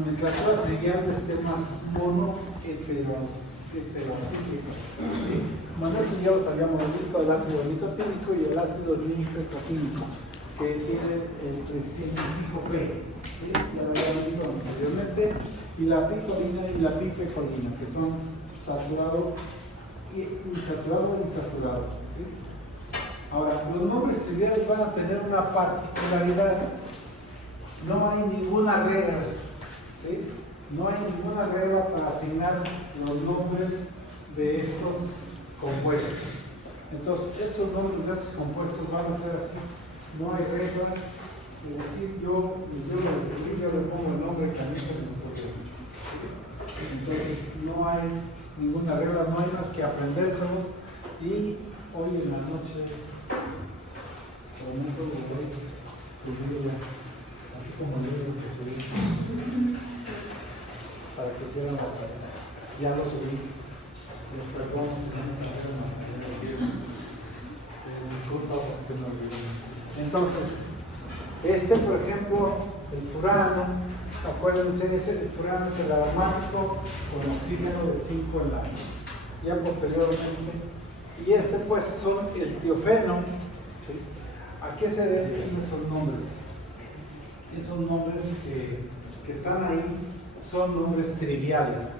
nomenclatura trivial de temas mono heterocíclicos. Bueno, eso ya los habíamos visto, el ácido nicotínico y el ácido nitrotínico, que tiene el prefijo P, ¿sí? Ya lo habíamos visto anteriormente, y la picolina y la pipecolina, que son saturado y insaturado, ¿sí? Ahora, los nombres triviales van a tener una particularidad. No hay ninguna regla, ¿sí? No hay ninguna regla para asignar los nombres de estos compuestos. Entonces, estos nombres de estos compuestos van a ser así. No hay reglas, es decir, yo le pongo el nombre que a mí se me ocurre. Entonces, no hay ninguna regla, no hay más que aprendérselos. Y hoy en la noche, momento lo voy a subir así como el libro que subí, para que hicieran la tarea. Ya lo subí. Los perdono si no me trajeron la tarea. Disculpa porque se me olvidó. Entonces, por ejemplo, el furano, acuérdense, el furano es el aromático con oxígeno de 5 enlaces. Ya posteriormente, y pues son el tiofeno, ¿sí? ¿A qué se deben esos nombres? Esos nombres que están ahí son nombres triviales.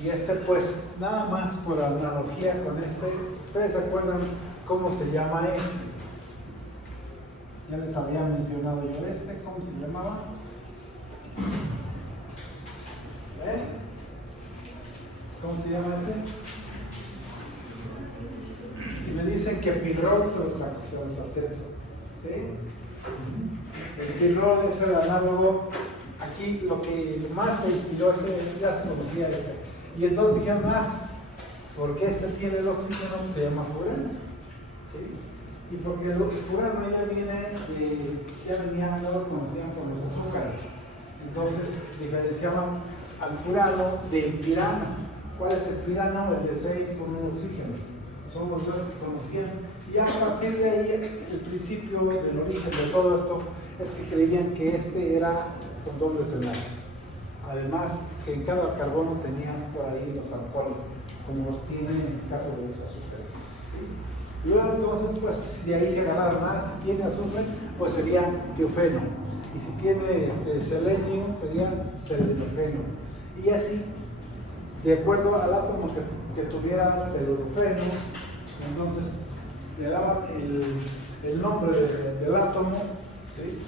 Y pues, nada más por analogía con ¿ustedes se acuerdan cómo se llama Ya les había mencionado yo ¿cómo se llamaba? ¿Cómo se llama ese? Si me dicen que pirrol, se los acepto, ¿sí? El pirrol es el análogo. Aquí lo que más se inspiró ya se conocía Y entonces dijeron, porque tiene el oxígeno, se llama furano, ¿sí? Y porque el furano ya lo conocían por los azúcares. Entonces diferenciaban al furano del pirano. ¿Cuál es el pirano? El de 6 con un oxígeno. Son los dos que conocían. Y a partir de ahí, el principio del origen de todo esto es que creían que era con dobles enlaces. Además, que en cada carbono tenían por ahí los alcoholes, como los tienen en el caso de los azúcares. Luego, entonces, pues de ahí se agarraron, si tiene azufre, pues sería tiofeno. Y si tiene selenio, sería selenofeno. Y así, de acuerdo al átomo que tuviera telurofeno, entonces le daban el nombre del átomo, ¿sí?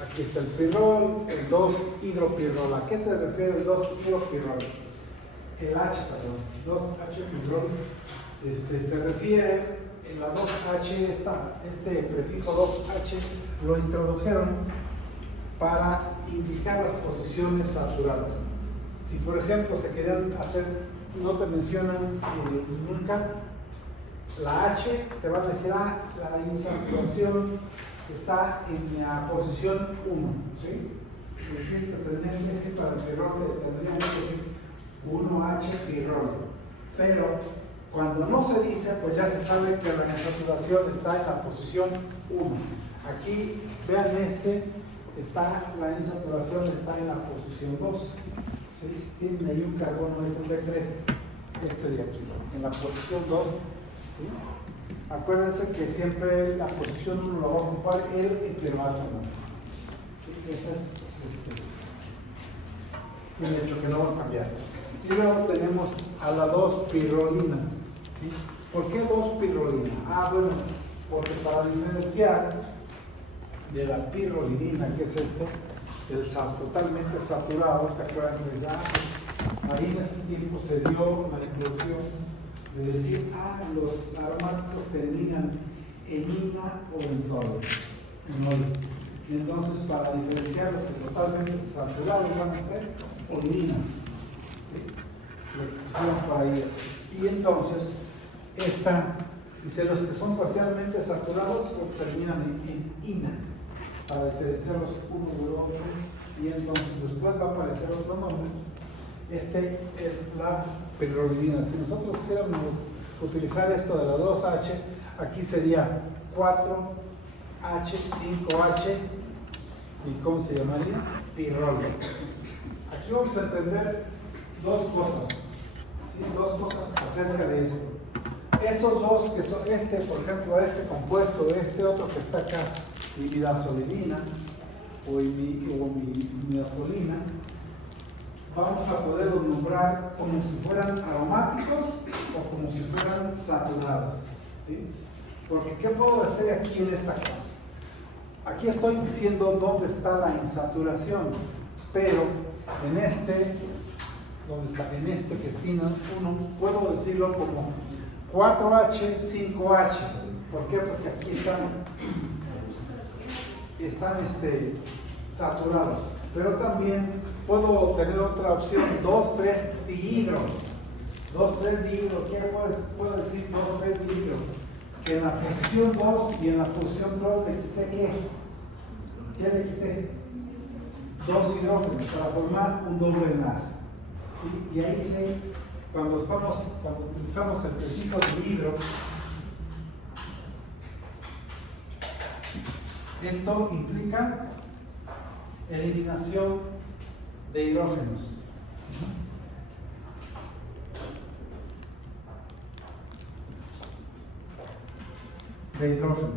Aquí está el pirrol, el 2-hidropirrol. ¿A qué se refiere el 2-hidropirrol? El H, perdón, 2H-pirrol. Se refiere en la 2H, este prefijo 2H lo introdujeron para indicar las posiciones saturadas. Si por ejemplo se querían hacer, no te mencionan nunca la H, te van a decir, la insaturación está en la posición 1, ¿sí? Es decir, que tendrían que para el pirrol tendrían que decir 1H pirrol. Pero cuando no se dice, pues ya se sabe que la insaturación está en la posición 1. Aquí, vean la insaturación está en la posición 2. ¿Sí? Tienen ahí un carbono SB3, de aquí, en la posición 2. ¿Sí? Acuérdense que siempre la posición 1 la va a ocupar el heteroátomo. ¿Sí? Ese es un hecho que no va a cambiar. Y luego tenemos a la 2-pirrolina. ¿Sí? ¿Por qué 2-pirrolina? Bueno, porque para diferenciar de la pirrolidina, que es el totalmente saturado, ¿se acuerdan que ahí en ese tiempo se dio la introducción de decir, los aromáticos terminan en ina o en sol, en ol. Entonces, para diferenciar los que totalmente saturados van a ser olinas. ¿Sí? Vamos para ahí. Y entonces, dice, los que son parcialmente saturados pues, terminan en ina, para diferenciarlos uno de otro. Y entonces, después va a aparecer otro nombre. Es la pirrolidina. Si nosotros quisiéramos utilizar esto de la 2H, aquí sería 4H, 5H, ¿y cómo se llamaría? Pirrol. aquí vamos a entender dos cosas, ¿sí? Dos cosas acerca de esto. Estos dos, que son por ejemplo, este compuesto, este otro que está acá, imidazolinina o imidazolina, vamos a poderlos nombrar como si fueran aromáticos o como si fueran saturados, ¿sí? Porque ¿qué puedo hacer aquí en esta cosa? Aquí estoy diciendo dónde está la insaturación, pero en este, ¿dónde está? En este que tiene uno, puedo decirlo como 4H, 5H. ¿Por qué? Porque aquí están saturados. Pero también puedo tener otra opción, 2,3-dihidro. 2,3-dihidro. ¿Qué puedo decir 2,3-dihidro? Que en la posición 2 y en la posición 2 le quité ¿qué? ¿Qué le quité? 2 hidrógenos para formar un doble enlace. ¿Sí? Y ahí sí, cuando utilizamos el prefijo dihidro, esto implica eliminación de hidrógenos. De hidrógeno.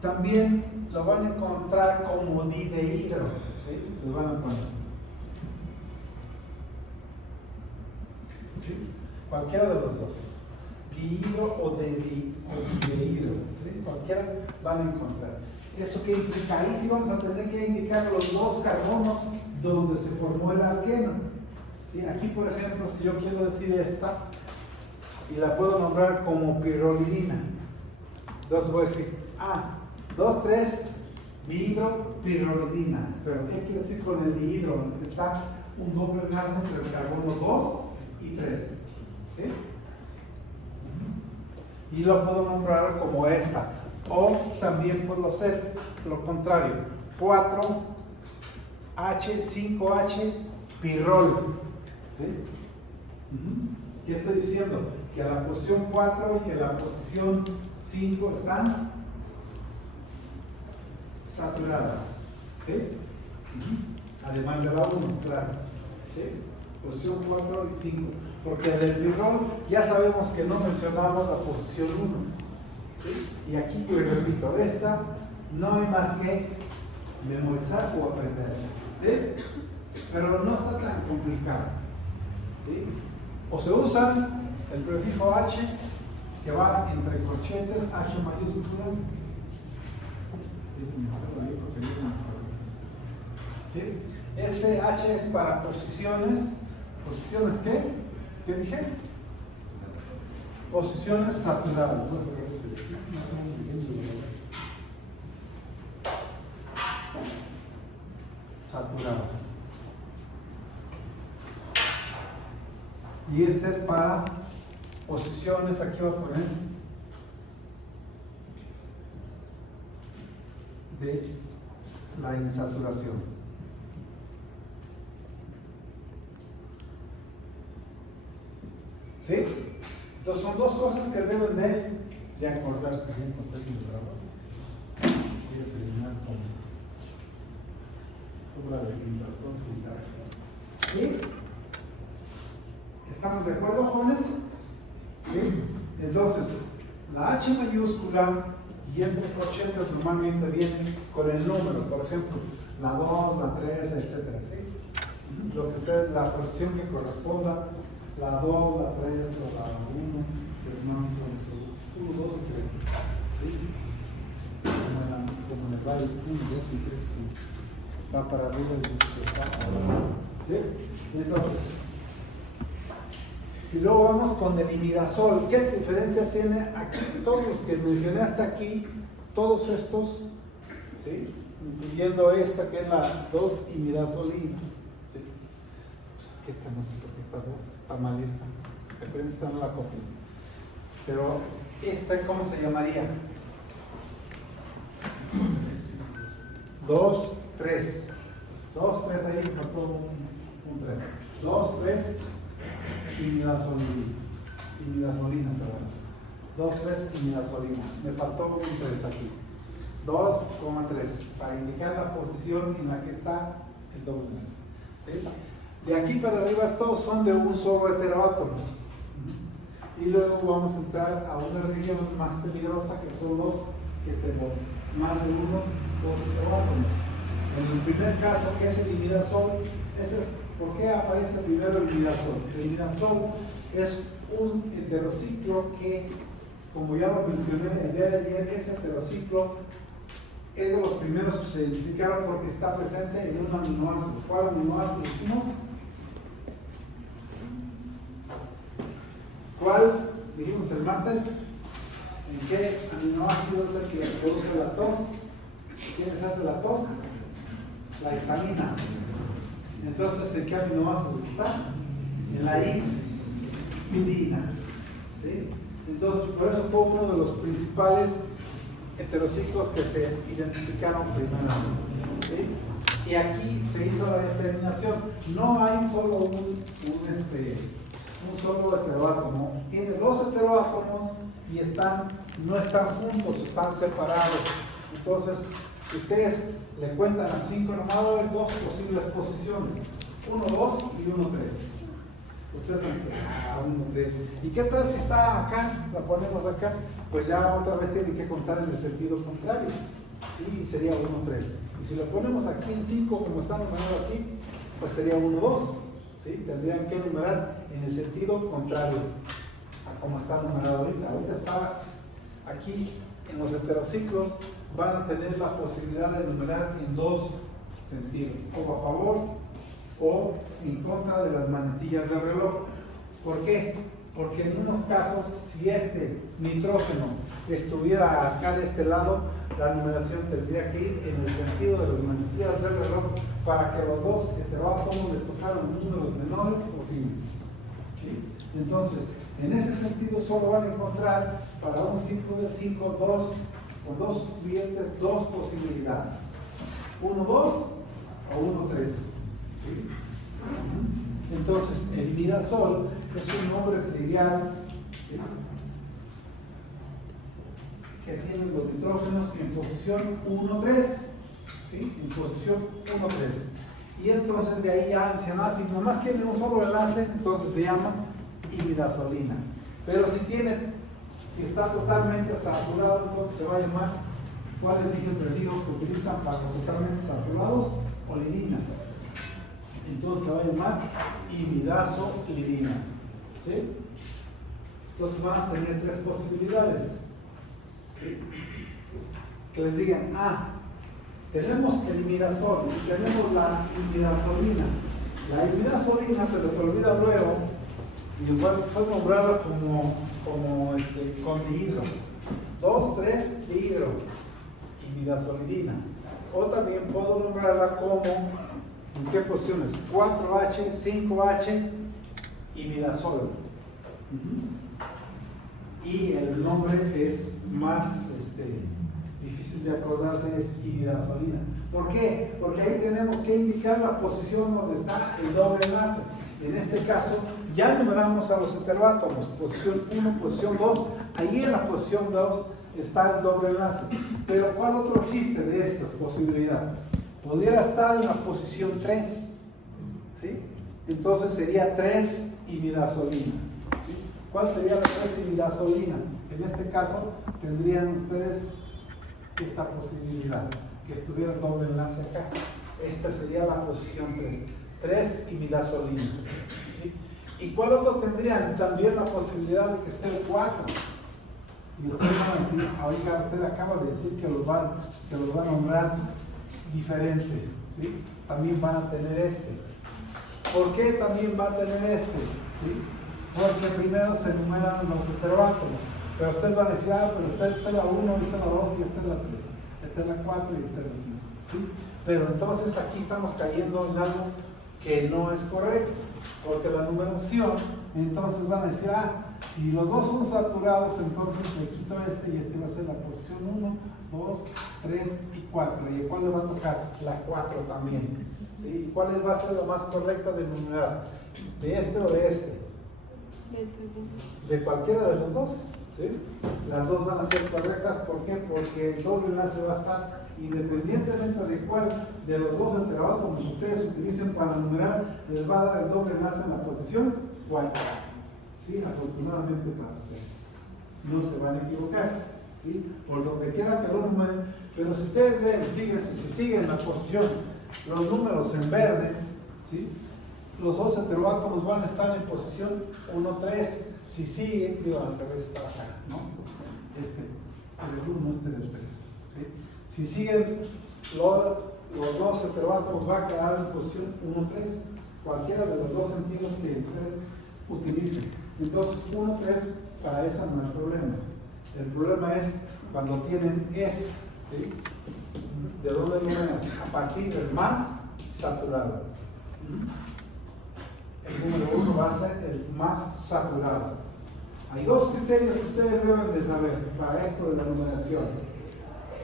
También lo van a encontrar como didehidro, ¿sí? Lo van a encontrar. ¿Sí? Cualquiera de los dos. Dihidro o didehidro, ¿sí? Cualquiera van a encontrar. ¿Eso qué implica? Ahí sí vamos a tener que indicar los dos carbonos donde se formó el alqueno. ¿Sí? Aquí, por ejemplo, si yo quiero decir esta y la puedo nombrar como pirrolidina. Entonces voy a decir, 2,3-dihidropirrolidina. ¿Pero qué quiere decir con el dihidro? Está un doble enlace entre el carbono 2 y 3. ¿Sí? Y lo puedo nombrar como esta. O también puedo hacer lo contrario, 4H, 5H, pirrol. ¿Sí? ¿Qué estoy diciendo? Que a la posición 4 y que a la posición 5 están saturadas. ¿Sí? Además de la 1, claro. ¿Sí? Posición 4 y 5. Porque del pirrol ya sabemos que no mencionamos la posición 1. ¿Sí? Y aquí, pues repito, esta no hay más que memorizar o aprender. ¿Sí? Pero no está tan complicado. ¿Sí? O se usa el prefijo H, que va entre corchetes, H mayúscula. ¿Sí? Este H es para posiciones. ¿Posiciones qué? ¿Qué dije? Posiciones saturadas. Saturadas. Y este es para posiciones, aquí voy a poner, de la insaturación. ¿Sí? Entonces son dos cosas que deben de acordarse. Voy a terminar con obra de pintar. ¿Sí? ¿Estamos de acuerdo, jóvenes? ¿Sí? Entonces, la H mayúscula y entre corchetes normalmente viene con el número, por ejemplo, la 2, la 3, etcétera, ¿sí? Lo que ustedes, la posición que corresponda, la 2, la 3, o la 1, que normalmente son 1, 2 y 3. ¿Sí? Como les va el 1, 2 y 3, ¿sí? Va para arriba y está para abajo. ¿Sí? Entonces, y luego vamos con el imidazol. ¿Qué diferencia tiene aquí? Todos los que mencioné hasta aquí, todos estos, ¿sí? Incluyendo esta que es la 2-imidazolina. ¿Sí? Aquí está, no sé por qué esta 2 está mal esta. Recuerden, esta no la copia. Pero esta, ¿cómo se llamaría? 2, 3. 2, 3 ahí, por todo un 3. 2, 3. Imidazolina, perdón. 2, 3, imidazolina. Me faltó un 3 aquí. 2,3 para indicar la posición en la que está el doble enlace. ¿Sí? De aquí para arriba todos son de un solo heteroátomo. Y luego vamos a entrar a una región más peligrosa que son los más de uno dos heteroátomos. En el primer caso, que es el imidazol, ¿por qué aparece primero el imidazol? El imidazol es un heterociclo que, como ya lo mencioné el día de ayer, ese heterociclo es de los primeros que se identificaron porque está presente en un aminoácido. ¿Cuál aminoácido dijimos? ¿Cuál dijimos el martes? ¿En qué aminoácido es el que produce la tos? ¿Quiénes hace la tos? La histamina. Entonces, ¿en qué aminoácido está? En la histidina. ¿Sí? Entonces, por eso fue uno de los principales heterociclos que se identificaron primero. ¿Sí? Y aquí se hizo la determinación. No hay solo un solo heteroátomo. Tiene dos heteroátomos y no están juntos, están separados. Entonces, ustedes le cuentan a 5 nomás dos posibles posiciones: 1, 2 y 1, 3. Ustedes van a decir, 1, 3. ¿Y qué tal si está acá? La ponemos acá. Pues ya otra vez tienen que contar en el sentido contrario. Sí, sería 1, 3. Y si lo ponemos aquí en 5, como está numerado aquí, pues sería 1, 2. ¿Sí? Tendrían que numerar en el sentido contrario a como está numerado ahorita. Ahorita está aquí en los heterociclos, van a tener la posibilidad de numerar en dos sentidos, o a favor o en contra de las manecillas del reloj. ¿Por qué? Porque en unos casos, si este nitrógeno estuviera acá de este lado, la numeración tendría que ir en el sentido de las manecillas del reloj para que los dos heteroátomos les tocaran números menores posibles. ¿Sí? Entonces, en ese sentido solo van a encontrar para un ciclo de 5, con dos clientes, dos posibilidades: 1, 2 o 1, 3. ¿Sí? Entonces, el imidazol es un nombre trivial, ¿sí?, que tiene los nitrógenos en posición 1, 3. ¿Sí? En posición 1, 3. Y entonces de ahí ya dicen, si nomás tiene un solo enlace, entonces se llama imidazolina. Pero si está totalmente saturado, entonces se va a llamar, ¿cuál es el prefijo que utilizan para los totalmente saturados? Olidina. Entonces se va a llamar imidazolidina. ¿Sí? Entonces van a tener tres posibilidades. ¿Sí? Que les digan, tenemos el imidazol y tenemos la imidazolina. La imidazolina se les olvida luego y igual fue nombrada como con dihidro. 2, 3 dihidro, imidazolidina. O también puedo nombrarla como, ¿en qué posiciones? 4H, 5H, imidazol. Y el nombre que es más difícil de acordarse es imidazolina. ¿Por qué? Porque ahí tenemos que indicar la posición donde está el doble enlace. En este caso, ya numeramos a los heteroátomos, posición 1, posición 2, ahí en la posición 2 está el doble enlace. Pero ¿cuál otro existe de esta posibilidad? Pudiera estar en la posición 3, ¿sí? Entonces sería 3 imidazolina. ¿Sí? ¿Cuál sería la 3 imidazolina? En este caso tendrían ustedes esta posibilidad, que estuviera el doble enlace acá. Esta sería la posición 3. 3 imidazolina. ¿Sí? ¿Y cuál otro tendrían? También la posibilidad de que esté el 4. Y ustedes van a decir, oiga, usted acaba de decir que los va a nombrar diferente. ¿Sí? También van a tener este. ¿Por qué también va a tener este? ¿Sí? Porque primero se enumeran los heteroátomos. Pero ustedes van a decir, pero esta es la 1, esta es la 2 y esta es la 3. Esta es la 4 y esta es la 5. ¿Sí? Pero entonces aquí estamos cayendo en algo que no es correcto, porque la numeración, entonces van a decir, si los dos son saturados, entonces le quito este y este va a ser la posición 1, 2, 3 y 4. ¿Y cuál le va a tocar? La 4 también. ¿Sí? ¿Y cuál va a ser la más correcta de numerar? ¿De este o de este? De cualquiera de los dos. ¿Sí? Las dos van a ser correctas. ¿Por qué? Porque el doble enlace va a estar independientemente de cuál de los dos heteroátomos ustedes utilicen para numerar, les va a dar el doble enlace en la posición 4. ¿Sí? Afortunadamente para ustedes. No se van a equivocar. ¿Sí? Por donde quiera que lo numeren. Pero si ustedes ven, fíjense, si siguen la posición, los números en verde, ¿sí? Los dos heteroátomos van a estar en posición 1, 3. Si siguen, digo, al revés está acá, ¿no? El 1, el 3. ¿Sí? Si siguen los dos heteroátomos, va a quedar en posición 1, 3. Cualquiera de los dos sentidos que ustedes utilicen. Entonces, 1, 3, para esa no hay problema. El problema es cuando tienen este, ¿sí? ¿De dónde lo ven? A partir del más saturado. El número 1 va a ser el más saturado. Hay dos criterios que ustedes deben de saber para esto de la numeración.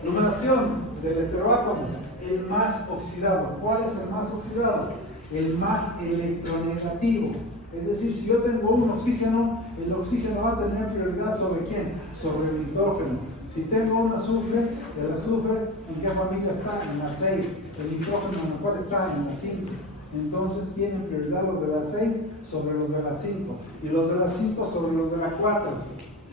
Numeración del heteroátomo, el más oxidado. ¿Cuál es el más oxidado? El más electronegativo. Es decir, si yo tengo un oxígeno, el oxígeno va a tener prioridad sobre ¿quién? Sobre el nitrógeno. Si tengo un azufre, el azufre, ¿en qué familia está? En la 6. El nitrógeno, ¿en cuál está? En la 5. Entonces tienen prioridad los de la 6 sobre los de la 5. Y los de la 5 sobre los de la 4.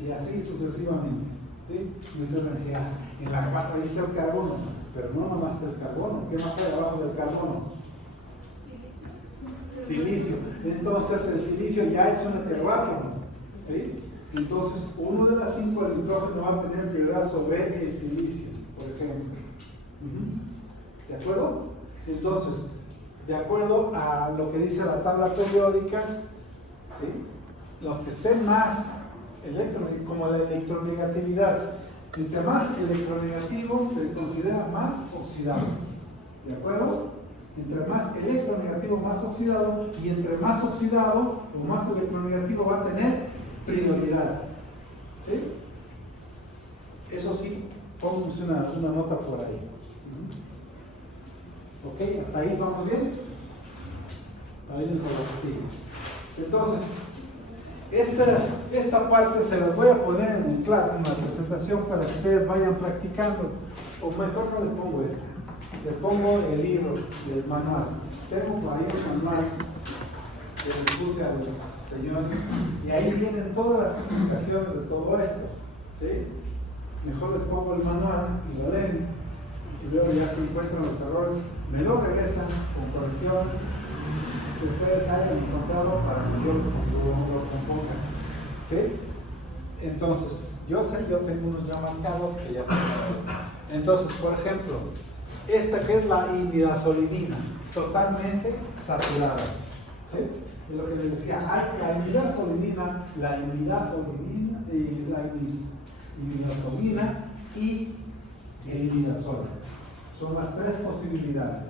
Y así sucesivamente. ¿Sí? Y usted me decía, en la 4 dice el carbono. Pero no nomás está el carbono. ¿Qué más hay abajo del carbono? Silicio. Entonces el silicio ya es un heteroátomo. ¿Sí? Entonces uno de las 5 del nitrógeno va a tener prioridad sobre el silicio, por ejemplo. ¿De acuerdo? Entonces, de acuerdo a lo que dice la tabla periódica, ¿sí? Los que estén más como la electronegatividad, entre más electronegativo se considera más oxidado. ¿De acuerdo? Entre más electronegativo, más oxidado, y entre más oxidado o más electronegativo va a tener prioridad. ¿Sí? Eso sí, pónganse una nota por ahí. ¿Ok? ¿Hasta ahí vamos bien? Ahí nos sigue. Entonces, esta parte se las voy a poner en la presentación para que ustedes vayan practicando. O mejor no les pongo esta. Les pongo el libro del manual. Tengo por ahí un manual que les puse a los señores y ahí vienen todas las explicaciones de todo esto. ¿Sí? Mejor les pongo el manual y lo leen y luego ya se encuentran los errores, me lo regresan con correcciones que ustedes hayan encontrado para que yo lo componga. ¿Sí? Entonces, yo tengo unos ya marcados que ya tengo. Entonces, por ejemplo, esta que es la imidazolinina, totalmente saturada. ¿Sí? Es lo que les decía, hay la imidazolinina y el imidazol. Son las tres posibilidades.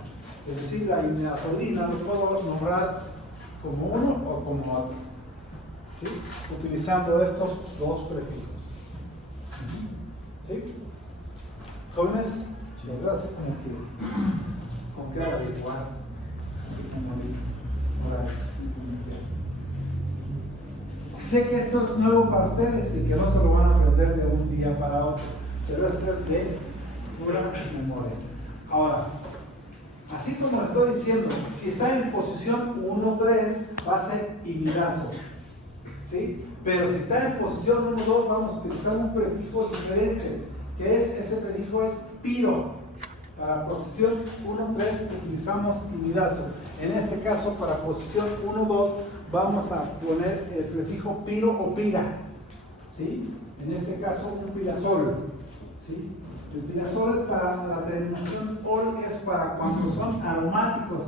Es decir, la imidazolina lo puedo nombrar como uno o como otro. ¿Sí? Utilizando estos dos prefijos. ¿Sí? Jóvenes, les voy a hacer con cara de igual, así como dice. Sé que esto es nuevo para ustedes y que no se lo van a aprender de un día para otro, pero esto es de pura memoria. Ahora, así como estoy diciendo, si está en posición 1-3 va a ser imidazo, ¿sí? Pero si está en posición 1-2 vamos a utilizar un prefijo diferente, que ese prefijo es piro. Para posición 1-3 utilizamos imidazo. En este caso, para posición 1-2 vamos a poner el prefijo piro o pira, ¿sí? En este caso, un pirazol, ¿sí? El pirazol es para la terminación ol, es para cuando son aromáticos,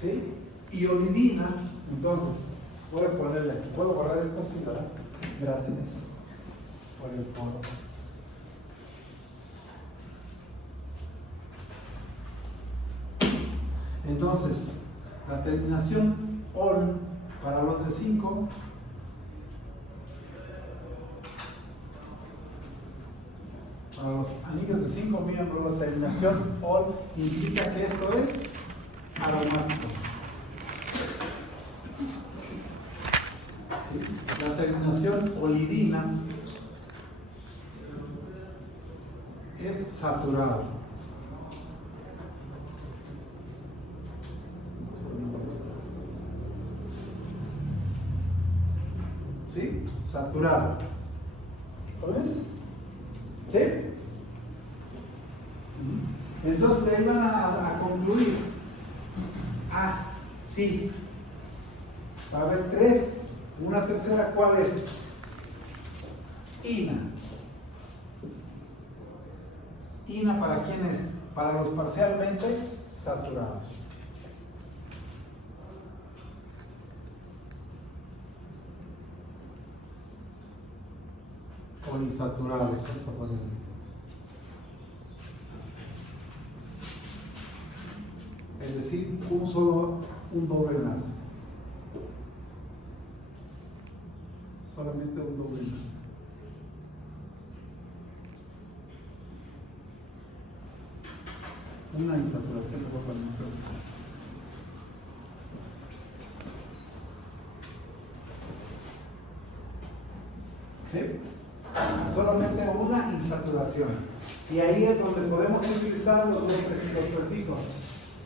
¿sí? Y olidina, entonces, voy a ponerle aquí. ¿Puedo borrar esto? Sí, ¿verdad? Gracias por el foro. Entonces, la terminación ol para los de 5 para los anillos de 5 miembros, la terminación ol indica que esto es aromático. ¿Sí? La terminación olidina es saturado. ¿sí? Saturado. ¿Lo ves? ¿Sí? Entonces de ahí van a concluir. Ah, sí. Va a haber tres. Una tercera, ¿cuál es? INA. INA, ¿para quién es? Para los parcialmente saturados. Polinsaturados. Vamos a poner. Es decir, un doble enlace. Solamente un doble enlace. Una insaturación de ropa neutral. ¿Sí? Solamente una insaturación. Y ahí es donde podemos utilizar los prefijos.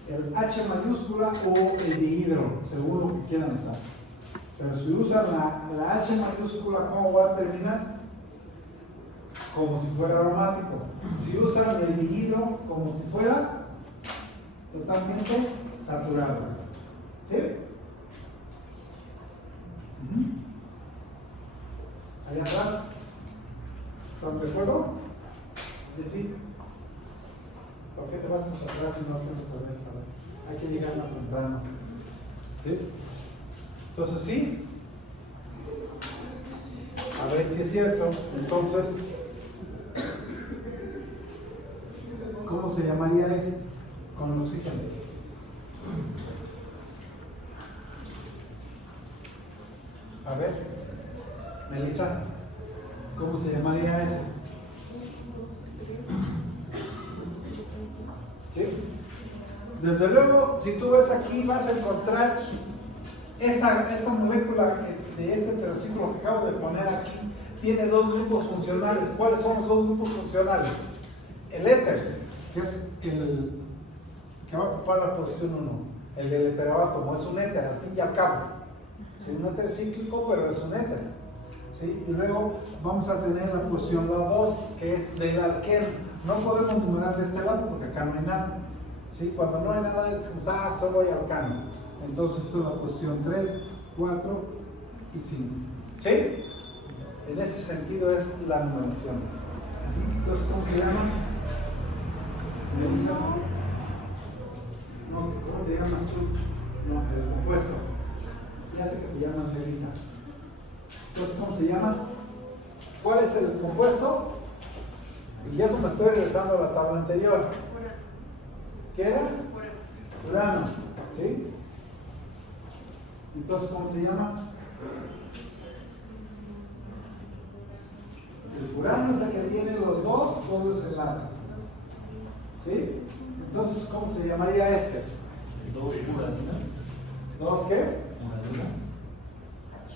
El H mayúscula o el dihidro, según lo que quieran usar. Pero si usan la H mayúscula, ¿cómo va a terminar? Como si fuera aromático. Si usan el dihidro, como si fuera totalmente saturado. ¿Sí? Allá atrás. ¿Están de acuerdo? ¿Sí? ¿Por qué te vas a saturar y no vas a saber? Hay que llegar más temprano. ¿Sí? Entonces, sí. A ver si es cierto. Entonces, ¿cómo se llamaría este? Con el oxígeno. A ver, Melissa, ¿cómo se llamaría ese? ¿Sí? Desde luego, si tú ves aquí, vas a encontrar esta molécula de este heterociclo que acabo de poner aquí, tiene dos grupos funcionales. ¿Cuáles son los dos grupos funcionales? El éter, que es el que va a ocupar la posición 1, el del heteroátomo, es un éter, al fin y al cabo. Es un éter cíclico, pero es un éter. ¿Sí? Y luego vamos a tener la posición 2, que es del alqueno. No podemos numerar de este lado porque acá no hay nada. ¿Sí? Cuando no hay nada, decimos, solo hay alcano. Entonces, esto es la posición 3, 4 y 5. ¿Sí? En ese sentido es la numeración. Entonces, ¿cómo se llama? Melissa. No, ¿cómo te llamas tú? No, el compuesto. Ya sé que te llaman Melissa. Entonces, ¿cómo se llama? ¿Cuál es el compuesto? Y eso me estoy regresando a la tabla anterior. ¿Qué era? Furano. ¿Sí? Entonces, ¿cómo se llama? El furano es el que tiene los dos dobles enlaces. ¿Sí? Entonces, ¿cómo se llamaría este? Dos furanina. ¿Dos qué? Furanina.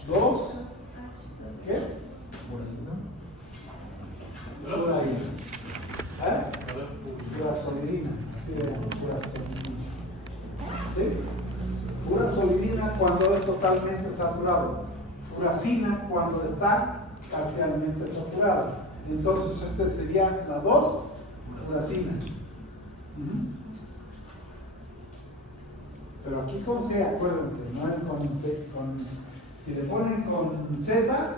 ¿Dos? ¿Qué? Furanina. Furalina. ¿Eh? Furasolidina. Así le llaman, furasolidina. ¿Sí? Furasolidina cuando es totalmente saturado. Furacina cuando está parcialmente saturado. Entonces, este sería la 2, furacina. Pero aquí con C, acuérdense, no es con C, si le ponen con Z,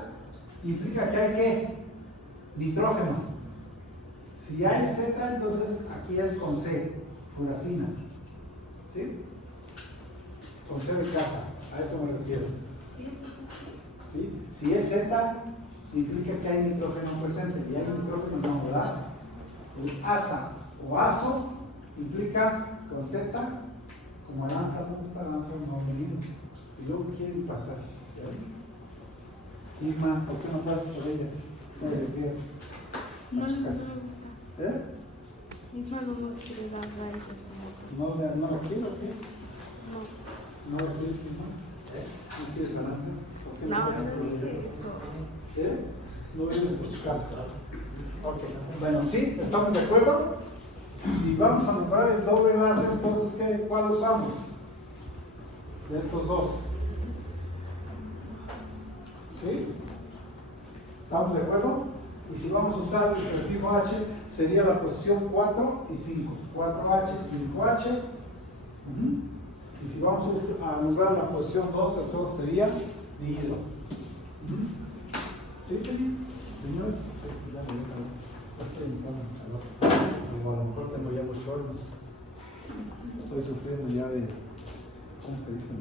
implica que hay ¿qué? Nitrógeno. Si hay Z, entonces aquí es con C, furacina. ¿Sí? Con C de casa, a eso me refiero. ¿Sí? Si es Z, implica que hay nitrógeno presente, y hay nitrógeno no, ¿verdad? El asa o azo implica con Z, como naranja, no venido. Y luego quieren pasar. Isma, ¿por qué no pasas por ella? ¿Qué le decías? No le gusta. ¿Eh? Misma no nos quiere dar like en su moto. ¿No la quiero o qué? No. ¿No la quieres, Isma? ¿No quieres naranja? ¿Por qué No, pasas no por dije ella? eso. ¿Eh? No viven por su casa. Ok, bueno, ¿sí? ¿Estamos de acuerdo? Si vamos a nombrar el doble enlace, entonces, ¿cuál usamos? De estos dos. ¿Sí? ¿Estamos de acuerdo? Y si vamos a usar el prefijo H, sería la posición 4 y 5. 4H, 5H. Y si vamos a nombrar la posición 2, entonces sería dihidro. ¿Sí, señores? Como a lo mejor tengo ya los shorts. Estoy sufriendo ya de... ¿Cómo se dice?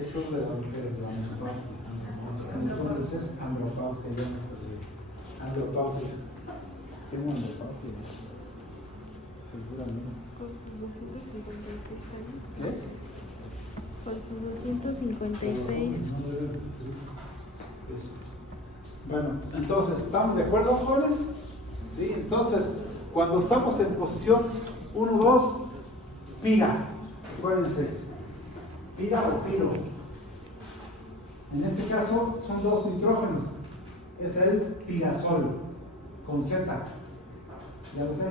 Eso es de la andropausia. En los hombres es andropausia. Andropausia. Tengo andropausia. Seguramente. Por sus 256 años. ¿Qué? Por sus 256. No deben sufrir eso. Bueno, entonces, ¿estamos de acuerdo, jóvenes? ¿Sí? Entonces, cuando estamos en posición 1, 2, pira. Acuérdense, pira o piro. En este caso son dos nitrógenos. Es el pirazol con Z. Ya lo sé.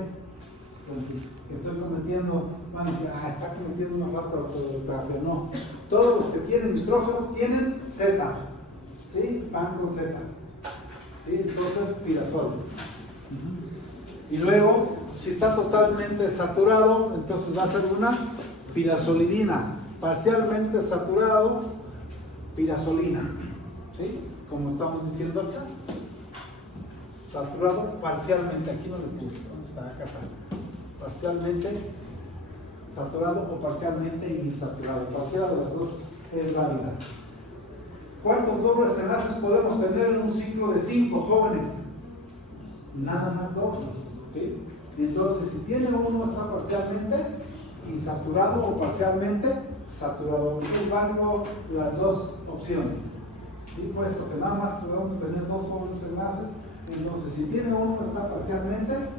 Entonces, estoy cometiendo, van a decir, está cometiendo una falta de ortografía. No. Todos los que tienen nitrógeno tienen Z. ¿Sí? Van con Z. ¿Sí? Entonces, pirazol. Y luego, si está totalmente saturado, entonces va a ser una pirazolidina. Parcialmente saturado, pirazolina. ¿Sí? Como estamos diciendo acá. Saturado parcialmente. Aquí no le puse. ¿Dónde está? Acá está. Parcialmente saturado o parcialmente insaturado. Cualquiera de las dos es válida. ¿Cuántos dobles enlaces podemos tener en un ciclo de 5, jóvenes? Nada más 2. ¿Sí? Entonces, si tiene uno, está parcialmente insaturado o parcialmente saturado. Es válido las dos opciones. ¿Sí? Puesto que nada más podemos tener 2 dobles enlaces, entonces si tiene uno, está parcialmente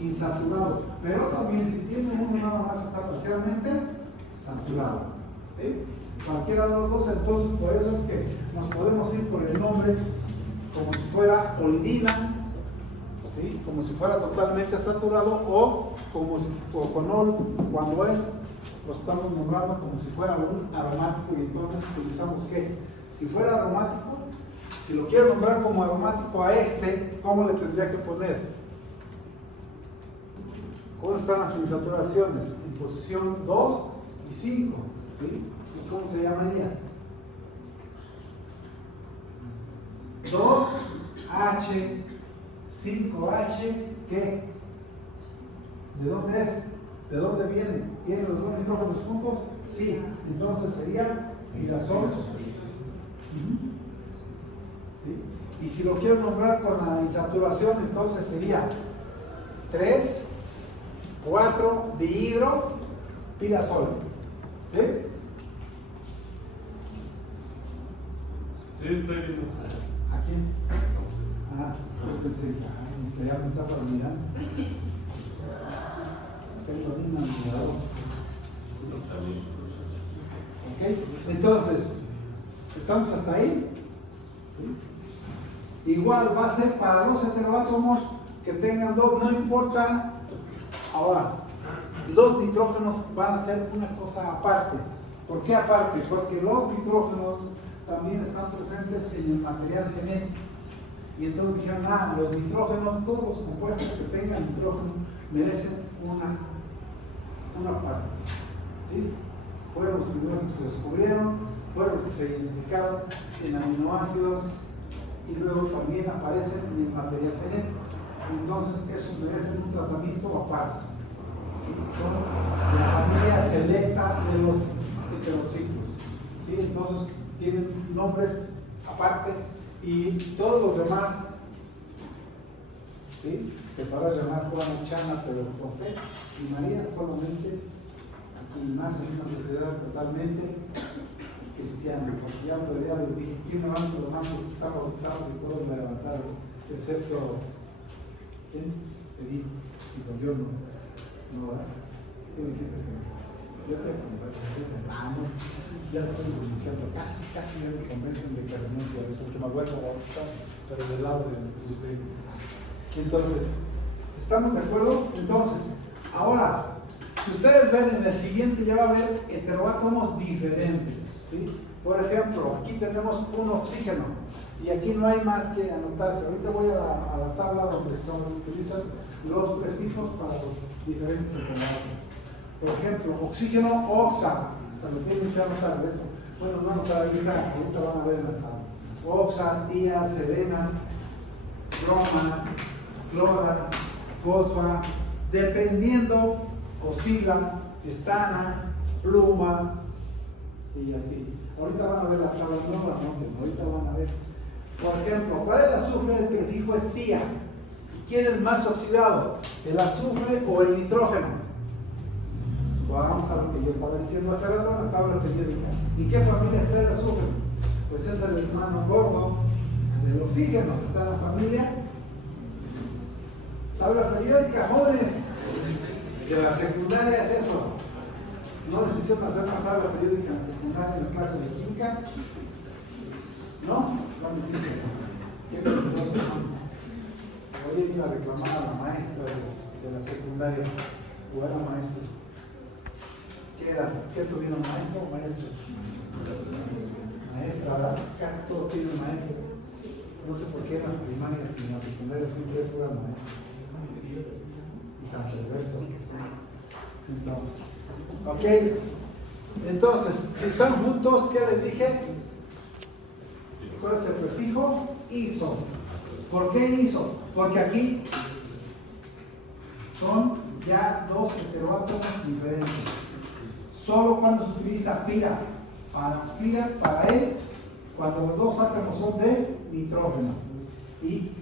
insaturado. Pero también si tiene uno, nada más está parcialmente saturado. ¿Sí? Cualquiera de los dos, entonces por eso es que nos podemos ir por el nombre como si fuera olidina, ¿sí? Como si fuera totalmente saturado, o como si con ol, cuando es, lo estamos nombrando como si fuera un aromático, y entonces utilizamos que si fuera aromático, si lo quiero nombrar como aromático a este, ¿cómo le tendría que poner? ¿Cómo están las insaturaciones? En posición 2 y 5, ¿sí? ¿Y cómo se llamaría? 2H, 5H, ¿qué? ¿De dónde es? ¿De dónde vienen? ¿Tienen los dos nitrógenos juntos? Sí, entonces sería pirazol. ¿Sí? Y si lo quiero nombrar con la insaturación, entonces sería 3, 4 dihidro pirazol. ¿Sí? Sí, estoy viendo. ¿A quién? Yo pensé que ya me estaba mirando. Tengo un admirador. ¿Ok? Entonces, ¿estamos hasta ahí? ¿Sí? Igual va a ser para los heteroátomos que tengan 2, no importa. Ahora, los nitrógenos van a ser una cosa aparte. ¿Por qué aparte? Porque los nitrógenos también están presentes en el material genético. Y entonces dijeron, los nitrógenos, todos los compuestos que tengan nitrógeno merecen una parte. ¿Sí? Fueron los primeros que se descubrieron, fueron los que se identificaron en aminoácidos y luego también aparecen en el material genético. Entonces, esos merecen un tratamiento aparte. ¿Sí? Son la familia selecta de los heterociclos. ¿Sí? Entonces, tienen nombres aparte y todos los demás, ¿sí? Te podrás llamar Juan y Chana, pero José y María solamente aquí nace en una sociedad totalmente cristiana, porque ya les dije, ¿quién levanta los manos? Están bautizados y todos me levantaron, excepto, ¿quién? Edith, y con yo no, ¿verdad? Tú dijiste que no. Yo te conté, no, ya estoy diciendo, casi ya me convencen de que renuncio a eso, que me vuelvo a bautizar, pero del lado de Entonces, ¿estamos de acuerdo? Entonces, ahora, Si ustedes ven en el siguiente ya va a haber heteroátomos diferentes, ¿sí? Por ejemplo, aquí tenemos un oxígeno y aquí no hay más que anotarse. Ahorita voy a la tabla donde se utilizan los prefijos para los diferentes heteroátomos. Por ejemplo, oxígeno, oxa, se lo tienen que anotar eso. Bueno, no anotar ahorita van a ver en la tabla. Oxa, tía, serena, broma, clora, fosfa, dependiendo, oscila, estana, pluma y así. Ahorita van a ver la tabla, no la anoten, ahorita van a ver. Por ejemplo, para el azufre el prefijo es tía. ¿Quién es más oxidado? ¿El azufre o el nitrógeno? Vamos a lo que yo estaba diciendo hace rato en la tabla periódica. ¿Y qué familia está el azufre? Pues es el hermano gordo del oxígeno. Está en la familia. Tabla periódica, jóvenes. De la secundaria es eso. ¿No necesitan hacer una tabla periódica en la secundaria en la clase de química? ¿No? No necesitan. ¿Qué peligrosos son? Hoy vine a reclamar a la maestra de la secundaria. ¿O era maestra? ¿Qué era? ¿Qué tuvieron, maestro o maestra? Maestra, ¿verdad? Casi todos tienen maestro. No sé por qué en las primarias y en las secundarias siempre es pura maestra. Y tan perversos que son. Entonces, ok. Entonces, si están juntos, ¿qué les dije? ¿Cuál es el prefijo? Iso. ¿Por qué iso? Porque aquí son ya dos heteroátomos diferentes. Solo cuando se utiliza pira para él, cuando los dos átomos son de nitrógeno. Y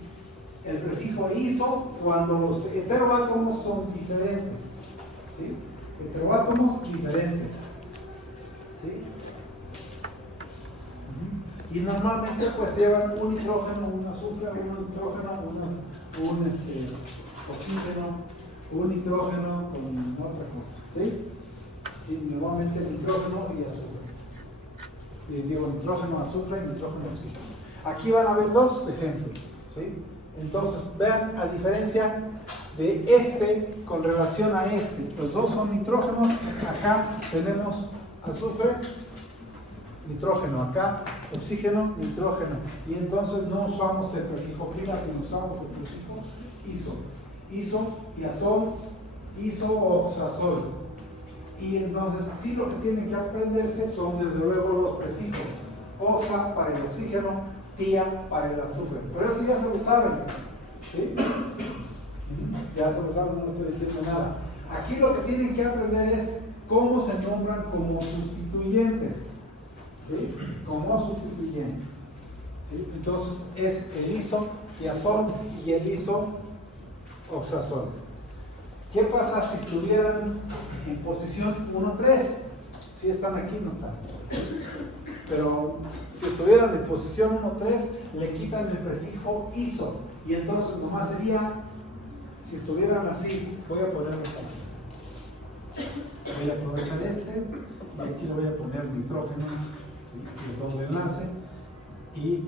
el prefijo iso cuando los heteroátomos son diferentes. ¿Sí? Heteroátomos diferentes. ¿Sí? Y normalmente pues llevan un nitrógeno, un azufre, un nitrógeno, un oxígeno, un nitrógeno con otra cosa. ¿Sí? Sí, normalmente nitrógeno y azufre. Digo nitrógeno, azufre y nitrógeno, oxígeno. Aquí van a ver dos ejemplos. ¿Sí? Entonces, vean a diferencia de este con relación a este. Los dos son nitrógenos. Acá tenemos azufre, nitrógeno. Acá, oxígeno, nitrógeno. Y entonces no usamos el prefijo pila, sino usamos el prefijo iso. Iso y azol, iso-oxazol. Y entonces, sí, lo que tienen que aprenderse son desde luego los prefijos. Oxa para el oxígeno, tía para el azufre. Pero eso ya se lo saben. ¿Sí? Ya se lo saben, no les estoy diciendo nada. Aquí lo que tienen que aprender es cómo se nombran como sustituyentes. ¿Sí? Como sustituyentes. ¿Sí? Entonces es el iso-tiazol y el iso-oxazol. ¿Qué pasa si estuvieran en posición 1-3? Si están aquí, no están. Pero si estuvieran en posición 1-3, le quitan el prefijo iso. Y entonces nomás sería, si estuvieran así, voy a ponerlo aquí. Voy a aprovechar este, y aquí le voy a poner nitrógeno, el doble enlace, y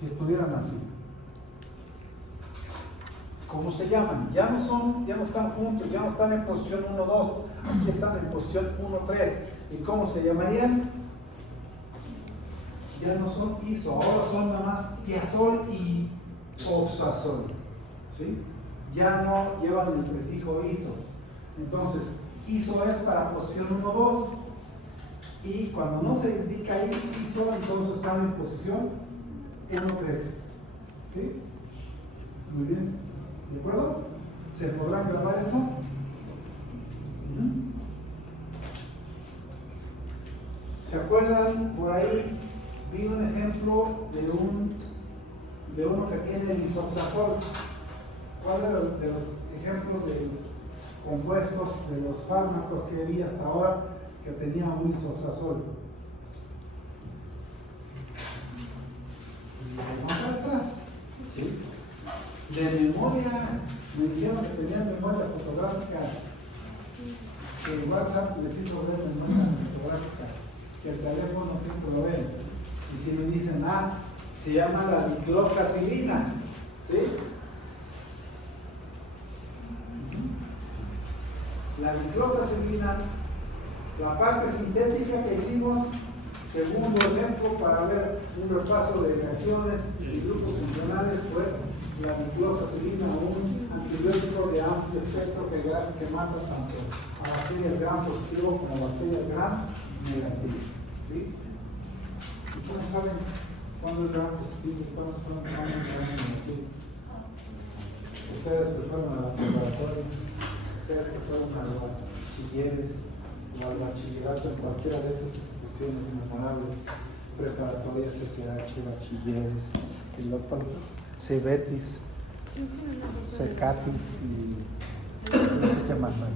si estuvieran así. ¿Cómo se llaman? Ya no están juntos, ya no están en posición 1-2, aquí están en posición 1-3. ¿Y cómo se llamarían? Ya no son iso, ahora son nada más tiazol y oxazol. ¿Sí? Ya no llevan el prefijo iso. Entonces, iso es para posición 1-2 y cuando no se indica ahí iso, entonces están en posición 1-3. ¿Sí? Muy bien. ¿De acuerdo? ¿Se podrán grabar eso? ¿Se acuerdan? Por ahí vi un ejemplo de uno que tiene el isoxazol. ¿Cuál era de los ejemplos de los compuestos, de los fármacos que vi hasta ahora que tenían un isoxazol? Vamos atrás. ¿Sí? De memoria, me dijeron que tenían memoria fotográfica, que el WhatsApp les hizo ver memoria fotográfica, que el teléfono siempre lo ve. Y si me dicen, se llama la dicloxacilina, ¿sí? La diclosacelina, la parte sintética que hicimos, segundo ejemplo para ver un repaso de reacciones y grupos funcionales, fue la diclosacelina, un antibiótico de amplio espectro que mata tanto a bacterias gram positivo como a bacterias gram negativo. ¿Sí? ¿Y cómo saben cuándo es gram positivo y cuándo es gram negativo? Ustedes que fueron a la preparatoria, ustedes que fueron a los bachilleres o al bachillerato en cualquiera de esas instituciones memorables, preparatorias, SH, bachilleres, y locales, Cebetis, Cecatis y no sé qué más hay.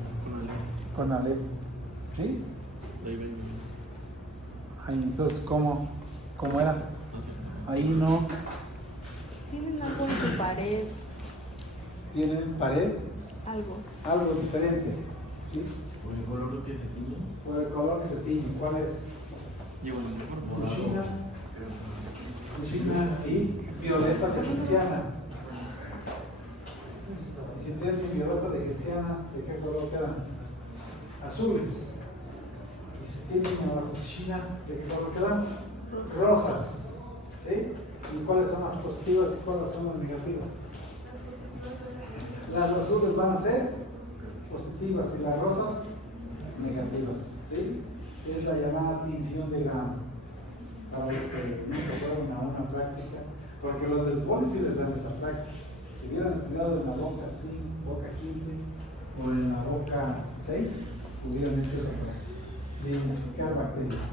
Con Alep. ¿Sí? Ahí, entonces, ¿cómo era? Ahí no. Tienen algo en su pared. ¿Tienen pared? Algo. Algo diferente. ¿Sí? Por el color que se tiñe. Por el color que se tiñe. ¿Cuál es? Fuchsia. Fuchsia y violeta de genciana. Y si tienen violeta de genciana, ¿de qué color quedan? Azules. Y si tienen la fuchsia, ¿de qué color quedan? Rosas. ¿Sí? ¿Y cuáles son las positivas y cuáles son las negativas? Las azules van a ser positivas y las rosas negativas. ¿Sí? Es la llamada tinción de Gram. Para los que nunca fueron a una práctica, porque los del poli sí les dan esa práctica. Si hubieran estudiado en la boca 5, boca 15 o en la boca 6, hubieran hecho esa práctica de identificar bacterias.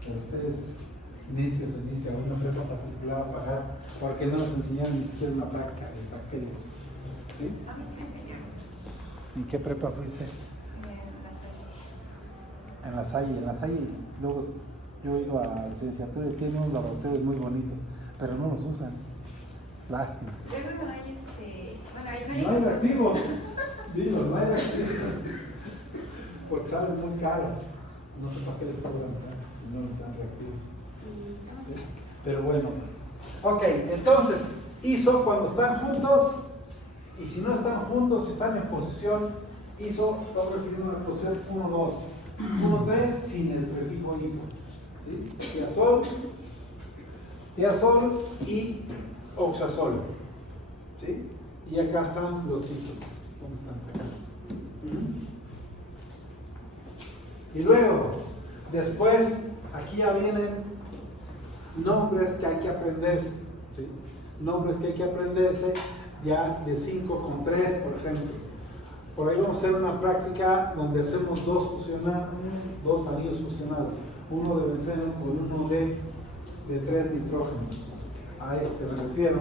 Pero ustedes, necios, a una prepa particular a pagar, porque no nos enseñaron ni siquiera una práctica de bacterias. ¿Sí? A mí sí me enseñaron. ¿En qué prepa fuiste? En la Salle. En la Salle, luego yo he ido a la licenciatura y tiene unos laboratorios muy bonitos, pero no los usan. Lástima. Luego no hay bueno, ahí No hay reactivos. Digo, no hay reactivos. Porque salen muy caros. No sé para qué les cobran si no les dan reactivos. ¿Sí? Pero bueno. Ok, entonces, ISO cuando están juntos, y si no están juntos, si están en posición ISO, estamos refiriendo a la posición 1, 2. 1, 3 sin el prefijo ISO. ¿Sí? Tiazol y oxazol. ¿Sí? Y acá están los ISOs. ¿Dónde están? Acá. Y luego, después, aquí ya vienen nombres que hay que aprenderse. ¿Sí? Nombres que hay que aprenderse ya de 5 con 3, por ejemplo. Por ahí vamos a hacer una práctica donde hacemos dos anillos fusionados. Uno de benceno con uno de 3 nitrógenos. A este me refiero.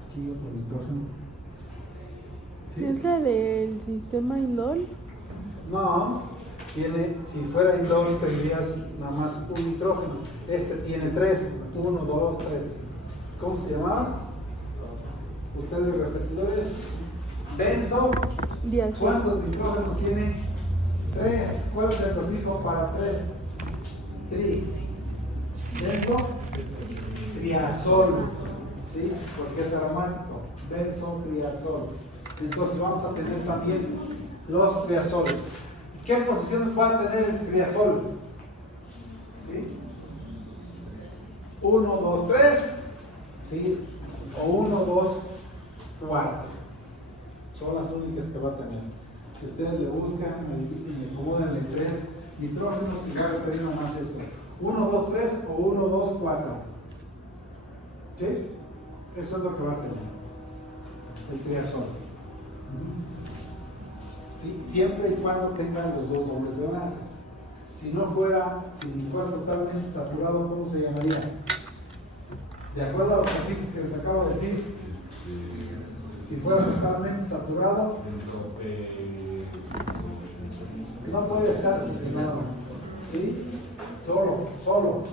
Aquí otro nitrógeno. ¿Sí? ¿Es la del sistema indol? No, si fuera indol tendrías nada más un nitrógeno. Este tiene 3, 1, 2, 3. ¿Cómo se llamaba? Ustedes repetidores. Benzo. Diazol. ¿Cuántos nitrógenos tiene? 3. ¿Cuál es el prefijo para 3? Tri. Benzo. Triazol. ¿Sí? Porque es aromático. Benzo, triazol. Entonces vamos a tener también los triazoles. ¿Qué posiciones va a tener el triazol? ¿Sí? 1, 2, 3. ¿Sí? O 1, 2, 4. Son las únicas que va a tener. Si ustedes le buscan y le acomodan el 3 nitrógenos, y va a tener nomás eso. 1, 2, 3 o 1, 2, 4. ¿Sí? Eso es lo que va a tener el triazol. ¿Sí? Siempre y cuando tengan los dos dobles de enlaces. Si fuera totalmente saturado, ¿cómo se llamaría? De acuerdo a los artículos que les acabo de decir, si fuera totalmente saturado, no puede estar fusionado. ¿Sí? Solo.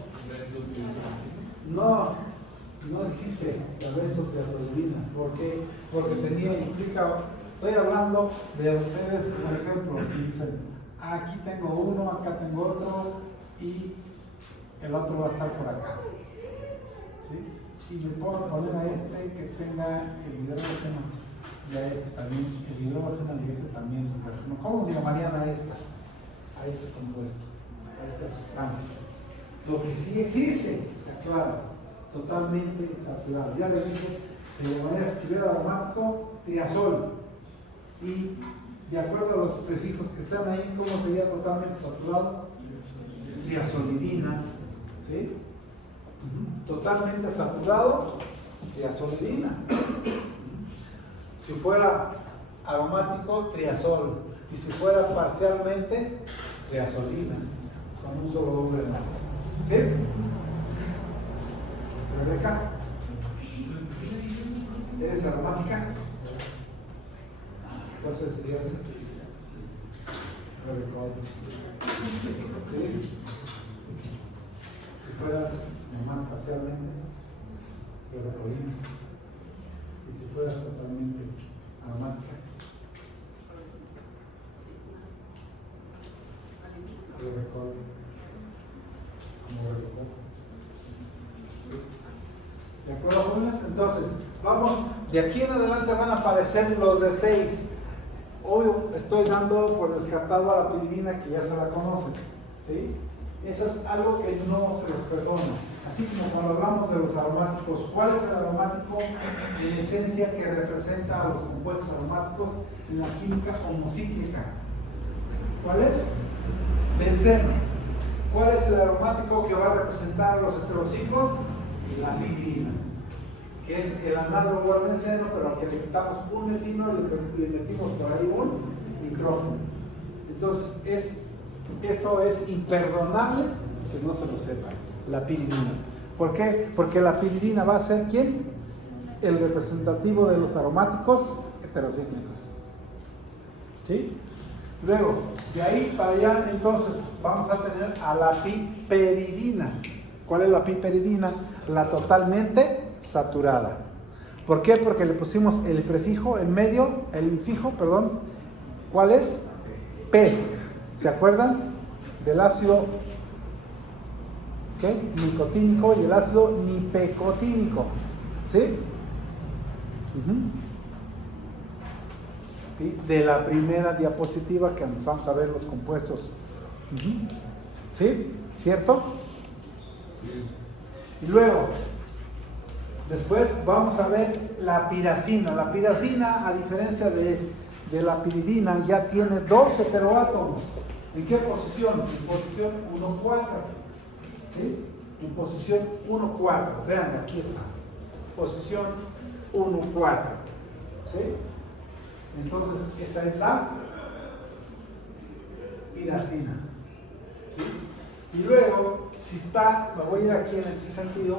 No existe la benzotriazolina. ¿Por qué? Porque implica. Estoy hablando de ustedes, por ejemplo, si dicen, aquí tengo uno, acá tengo otro, y el otro va a estar por acá. ¿Sí? Y le puedo poner a este que tenga el hidrógeno y a este también, el hidrógeno y este también. ¿Cómo se llamarían a esta? A este compuesto, a esta sustancia. Lo que sí existe, claro, totalmente saturado. Ya le dije que de manera si tuviera aromático, triazol. Y de acuerdo a los prefijos que están ahí, ¿cómo sería totalmente saturado? Triazolidina. ¿Sí? Totalmente saturado, triazolidina. Si fuera aromático, triazol. Y si fuera parcialmente, triazolina. Con un solo doble más. ¿Sí? Rebeca, ¿eres aromática? Entonces serías Rebecol. ¿Sí? Si fueras nomás parcialmente, Rebecolina. Y si fueras totalmente aromática, Rebecol. ¿De acuerdo, jóvenes? Entonces, vamos, de aquí en adelante van a aparecer los de 6. Obvio, estoy dando por descartado a la piridina, que ya se la conocen. ¿Sí? Eso es algo que no se los perdona. Así como cuando hablamos de los aromáticos, ¿cuál es el aromático en esencia que representa a los compuestos aromáticos en la química homocíclica? ¿Cuál es? Benceno. ¿Cuál es el aromático que va a representar a los heterociclos? La piridina, que es el análogo al benceno, pero al que le quitamos un metino y le metimos por ahí un nitrógeno. Entonces, esto es imperdonable que no se lo sepan, la piridina. ¿Por qué? Porque la piridina va a ser ¿quién? El representativo de los aromáticos heterocíclicos. ¿Sí? Luego, de ahí para allá, entonces, vamos a tener a la piperidina. ¿Cuál es la piperidina? La totalmente saturada. ¿Por qué? Porque le pusimos el prefijo en medio, el infijo, perdón. ¿Cuál es? P. ¿Se acuerdan? Del ácido nicotínico y el ácido nipecotínico. ¿Sí? ¿Sí? De la primera diapositiva que vamos a ver los compuestos. ¿Sí? ¿Cierto? Y luego, después vamos a ver la piracina. La piracina, a diferencia de la piridina, ya tiene 2 heteroátomos. ¿En qué posición? En posición 1,4. ¿Sí? En posición 1,4. Vean, aquí está. Posición 1,4. ¿Sí? Entonces, esa es la piracina. ¿Sí? Y luego, si está, me voy a ir aquí en este sentido,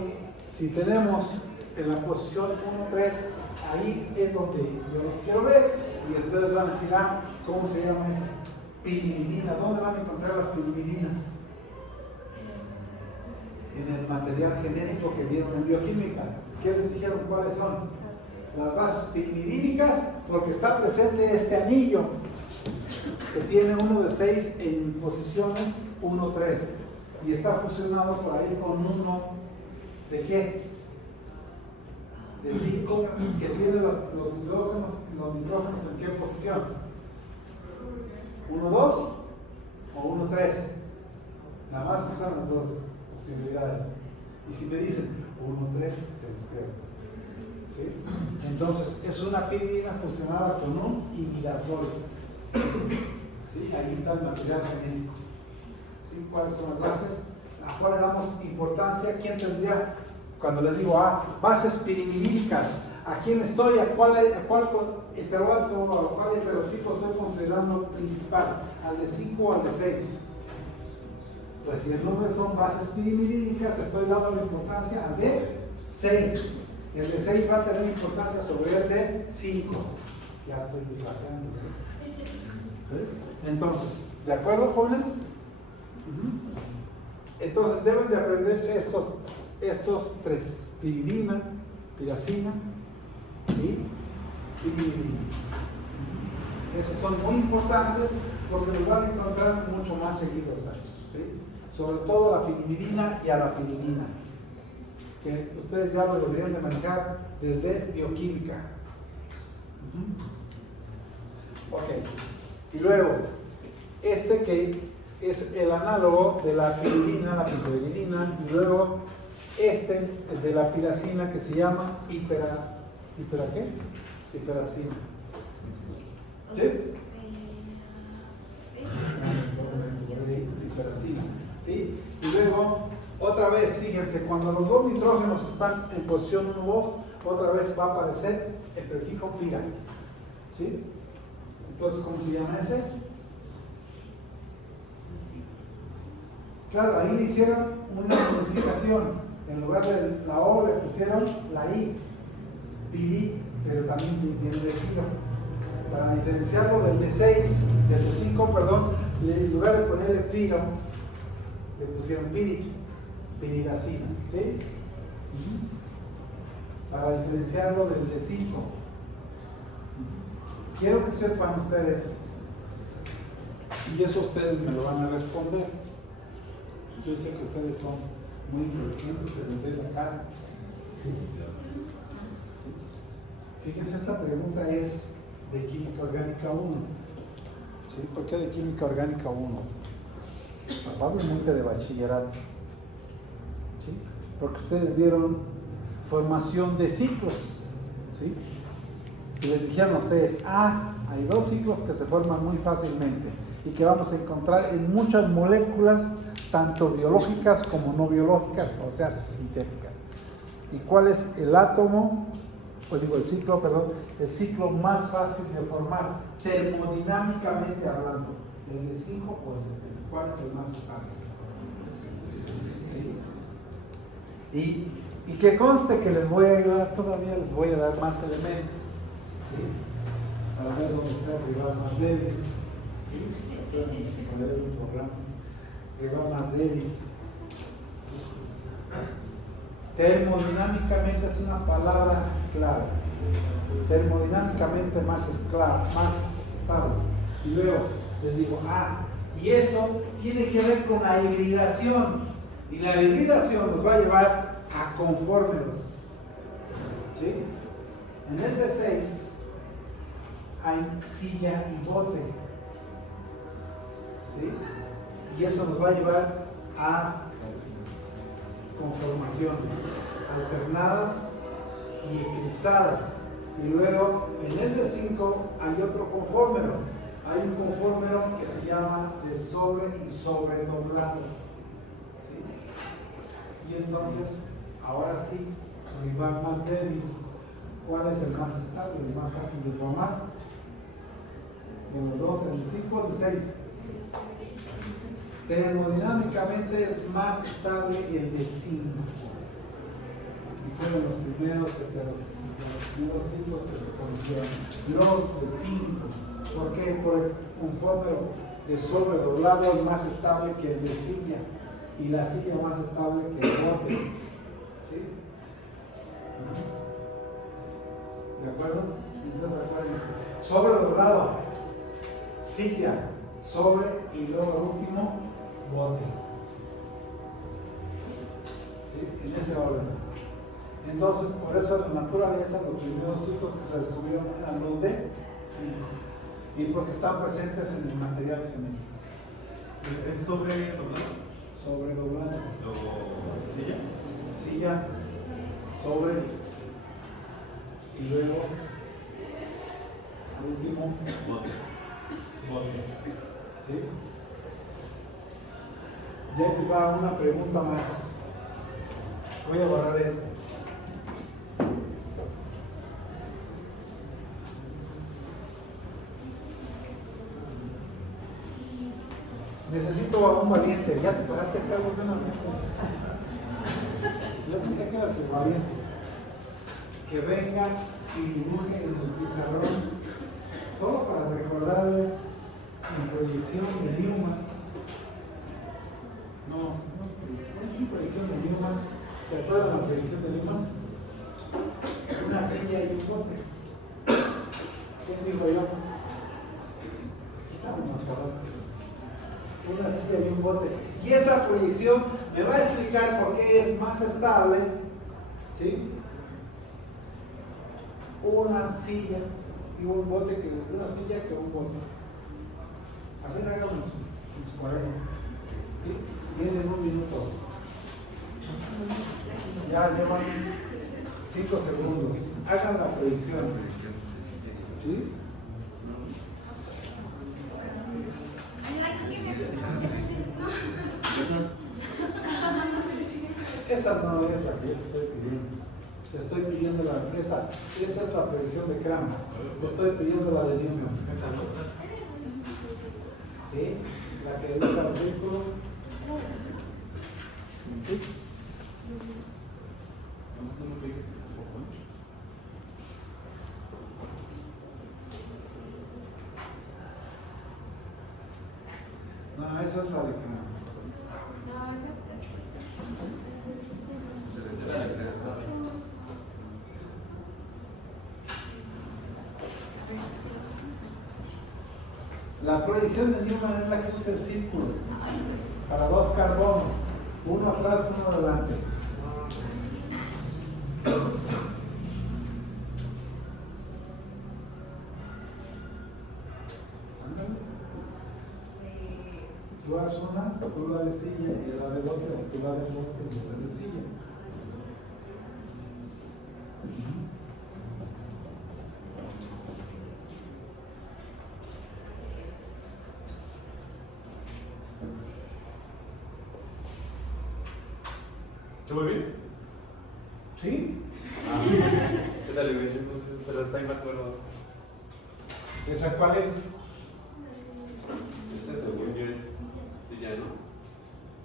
si tenemos en la posición 1,3, ahí es donde yo los quiero ver, y ustedes van a decir, ¿cómo se llama eso? Pirimidina. ¿Dónde van a encontrar las pirimidinas? En el material genético que vieron en bioquímica. ¿Qué les dijeron cuáles son? Las bases pirimidínicas, porque está presente este anillo, que tiene 1 de 6 en posiciones 1,3. Y está fusionado por ahí con 1 de ¿qué? De 5, que tiene los hidrógenos y los nitrógenos en qué posición? 1,2 o 1,3. Nada más que son las dos posibilidades. Y si me dicen 1,3, se les creo. ¿Sí? Entonces es una piridina fusionada con un imidazol. ¿Sí? Ahí está el material genético. ¿Sí? ¿Cuáles son las bases? ¿A cuáles damos importancia? ¿Quién tendría, cuando les digo bases pirimidínicas, a quién estoy, a cuál heteroátomo, a cuál heterociclo estoy considerando principal? ¿Al de 5 o al de 6? Pues si el número son bases pirimidínicas, estoy dando la importancia al de 6. El de 6 va a tener importancia sobre el de 5. Ya estoy dilatando. Entonces, ¿de acuerdo, jóvenes? Entonces deben de aprenderse estos 3: piridina, piracina y pirimidina. Esos son muy importantes porque los van a encontrar mucho más seguidos. ¿Sí? sobre todo a la pirimidina y a la piridina, que ustedes ya lo deberían de manejar desde bioquímica. Ok, y luego, este que es el análogo de la piridina, la piperidina, y luego este, el de la piracina, que se llama ¿hiperacina? ¿Sí? Hiperacina, ¿sí? Y luego, otra vez, fíjense, cuando los dos nitrógenos están en posición 1, 2, otra vez va a aparecer el prefijo pira, ¿sí? Entonces, ¿cómo se llama ese? Claro, ahí le hicieron una modificación. En lugar de la O le pusieron la I, piri, pero también viene de piro. Para diferenciarlo del D6, del D5, perdón, en lugar de ponerle piro, le pusieron piridacina, ¿sí? Para diferenciarlo del D5. Quiero que sepan ustedes, y eso ustedes me lo van a responder. Yo sé que ustedes son muy inteligentes, se les ve la cara. Fíjense, esta pregunta es de Química Orgánica 1. ¿Sí? ¿Por qué de Química Orgánica 1? Probablemente de bachillerato. ¿Sí? Porque ustedes vieron formación de ciclos. ¿Sí? Y les dijeron a ustedes, hay dos ciclos que se forman muy fácilmente y que vamos a encontrar en muchas moléculas, tanto biológicas como no biológicas, o sea, sintéticas. ¿Y cuál es el átomo? El ciclo más fácil de formar, termodinámicamente hablando, el D5 o el D6. ¿Cuál es el más estable? Sí. Y que conste que les voy a ayudar, todavía les voy a dar más elementos, ¿sí? Para ver dónde está el rival más débil. ¿Sí? Poner un programa, rival más débil. Termodinámicamente es una palabra clave. Termodinámicamente más estable. Y luego les digo, y eso tiene que ver con la hibridación. Y la hibridación nos va a llevar a conformes. ¿Sí? En el D6 hay silla y bote. ¿Sí? Y eso nos va a llevar a conformaciones alternadas y eclipsadas. Y luego en el D5 hay otro conformero. Hay un conformero que se llama de sobre y sobredoblado. ¿Sí? Y entonces, ahora sí, rival más débil. ¿Cuál es el más estable, el más fácil de formar? De los dos, el 5 o el 6. Termodinámicamente es más estable el de 5. Y fue de los primeros ciclos que se conocieron. Los de 5. ¿Por qué? Por el conformero de sobredoblado es más estable que el de silla. Y la silla más estable que el bote. ¿Sí? ¿De acuerdo? Entonces acuérdense. Sobredoblado, silla, sobre y luego el último, bote. ¿Sí? En ese orden. Entonces, por eso en la naturaleza los primeros ciclos que se descubrieron eran los de 5. Y porque están presentes en el material genético. ¿Es sobredoblado? Sobredoblado. ¿Silla? Silla, sobre y luego al último, Bote. ¿sí? Ya les va una pregunta más. Voy a borrar esto. Necesito a un valiente. Ya te paraste, Carlos, de una vez. Yo pensé que eras el valiente. Que venga y dibuje en el pizarrón, solo para recordarles en proyección de Newman. No es proyección de Newman. ¿Se acuerdan la proyección de Newman? Una silla y un bote. ¿Quién dijo yo? Estamos más parados. una silla y un bote. Y esa proyección me va a explicar por qué es más estable, ¿sí? Una silla y un bote que una silla que un bote. A ver, hagamos en su cuaderno. ¿Sí? Viene en un minuto. Ya llevan 5 segundos. Hagan la proyección. ¿Sí? Esa no es la que yo te estoy pidiendo. Te estoy pidiendo esa es la proyección de Cram. Te estoy pidiendo la de Newman. ¿Sí? La que usa el círculo. ¿Sí? No, esa es la de Cram. La proyección de Newman es la que usa el círculo para dos carbonos, uno atrás, uno adelante. Tú haz una, tú la de silla y la de bote, o tú la de bote y la de silla. ¿Se muy bien? ¿Sí? ¿Qué tal, güey? Pero está ahí, me acuerdo. ¿Esa cuál es? Este según yo es silla, ¿no?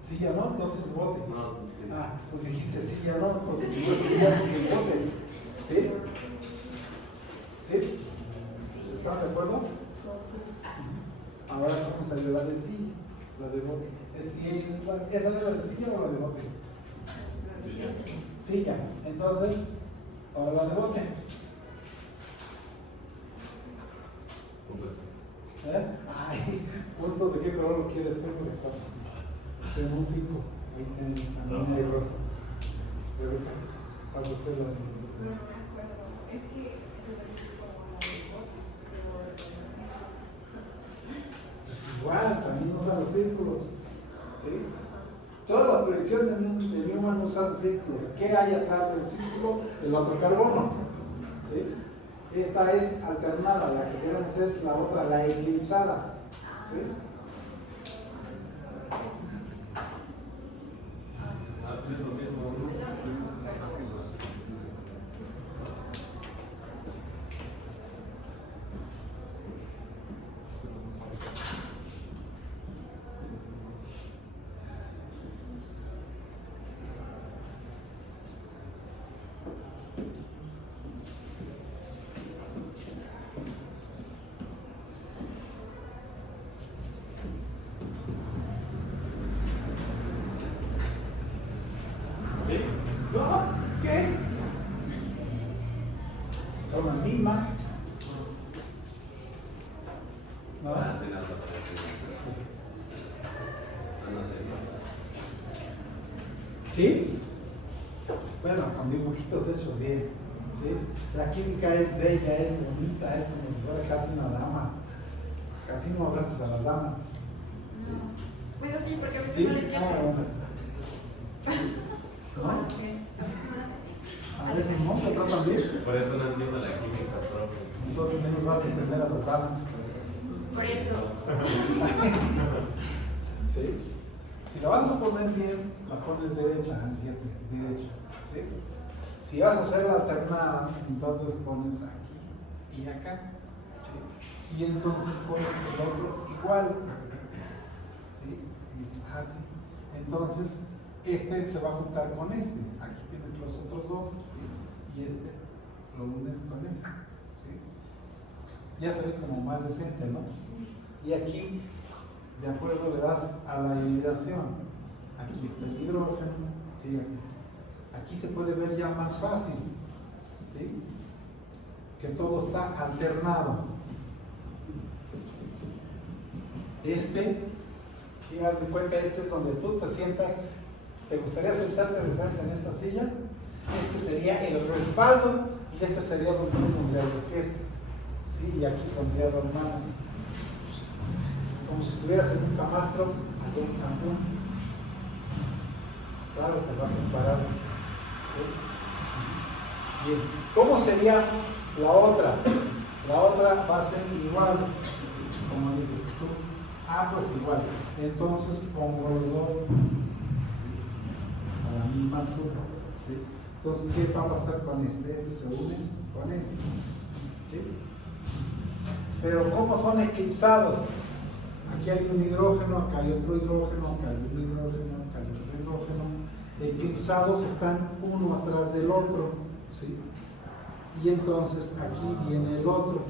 Silla no, entonces bote. No, sí. Ah, pues dijiste silla no, pues silla pues el bote. ¿Sí? ¿Sí? ¿Están de acuerdo? Ahora vamos a ver la de silla, la de bote. ¿Esa es la de silla o la de bote? Silla. Silla. Entonces, ahora la de bote. Puntos. Ay, ¿puntos de qué color lo quieres? Tenemos 5. Ahí también hay rosa. Rebeca, vas a hacer la de... No me acuerdo. Es que se me dice como la de bote, pero Pues igual, también usa los círculos. ¿Sí? Todas las proyecciones de Newman usan círculos. ¿Qué hay atrás del círculo? El otro carbono. ¿Sí? Esta es alternada, la que queremos es la otra, la eclipsada. ¿Sí? Ah, pues es lo mismo, ¿no? ¿Sí? ¿No? ¿Qué? Son la misma. ¿No? Ah, sí, nada, no sé. ¿Sí? Bueno, con dibujitos hechos bien. ¿Sí? La química es bella, es bonita, es como si fuera casi una dama. Casi no abrazas a las damas. Bueno, sí, porque a veces ¿Sí? no le entiendo. ¿No? A veces no, pero también. Por eso no entiendo la química, profe. Entonces menos vas a entender a las damas. Por eso. ¿Sí? Si la vas a poner bien, la pones derecha, fíjate, derecha. ¿Sí? Si vas a hacer la alternada, entonces pones aquí y acá. ¿Sí? Y entonces pones el otro igual. ¿Sí? Y dices, ah, sí. Entonces, este se va a juntar con este. Aquí tienes los otros dos. ¿Sí? Y este lo unes con este. ¿Sí? Ya se ve como más decente, ¿no? Y aquí, de acuerdo, le das a la hibridación. Aquí está el hidrógeno, fíjate. Aquí se puede ver ya más fácil, ¿sí? Que todo está alternado. Este Si haz de cuenta, este es donde tú te sientas. ¿Te gustaría sentarte de frente en esta silla? Este sería el respaldo y este sería donde tú pondrías los pies. ¿Sí? Y aquí pondrías las manos. Como si estuvieras en un camastro, hacia un campún. Claro, te van a parar. ¿Sí? Bien, ¿cómo sería la otra? La otra va a ser igual, como dices tú. Ah, pues igual. Entonces pongo los dos a la misma altura. ¿Sí? Entonces, ¿qué va a pasar con este? Este se une con este. ¿Sí? Pero ¿cómo son eclipsados? Aquí hay un hidrógeno, acá hay otro hidrógeno, acá hay un hidrógeno, acá hay otro hidrógeno. Eclipsados están uno atrás del otro. ¿Sí? Y entonces aquí viene el otro.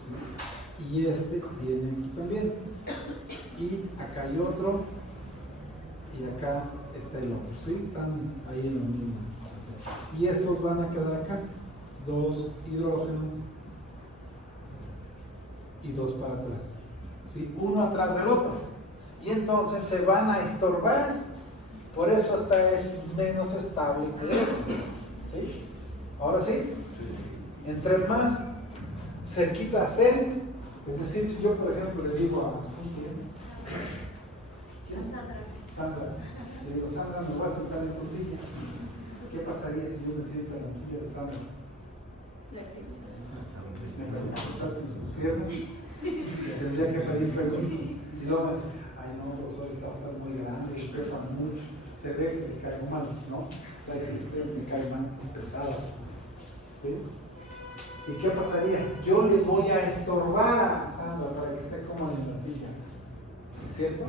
¿Sí? Y este viene aquí también. Y acá hay otro. Y acá está el otro. ¿Sí? Están ahí en lo mismo. Y estos van a quedar acá. Dos hidrógenos y dos para atrás. ¿Sí? Uno atrás del otro. Y entonces se van a estorbar. Por eso esta es menos estable que esta. ¿Sí? ¿Ahora sí? Entre más cerquita estén, es decir, si yo por ejemplo le digo a Sandra, le digo, Sandra, me voy a sentar en tu silla. ¿Qué pasaría si yo me siento en la silla de Sandra? Me voy a sentar con sus piernas, tendría que pedir permiso y luego me dice, ay no, profesor, está muy grande, pesa mucho, se ve que me cae mal, ¿no? La decisión me cae mal, es pesada. ¿Sí? ¿Y qué pasaría? Yo le voy a estorbar a Sandra para que esté cómoda en la silla. ¿Cierto?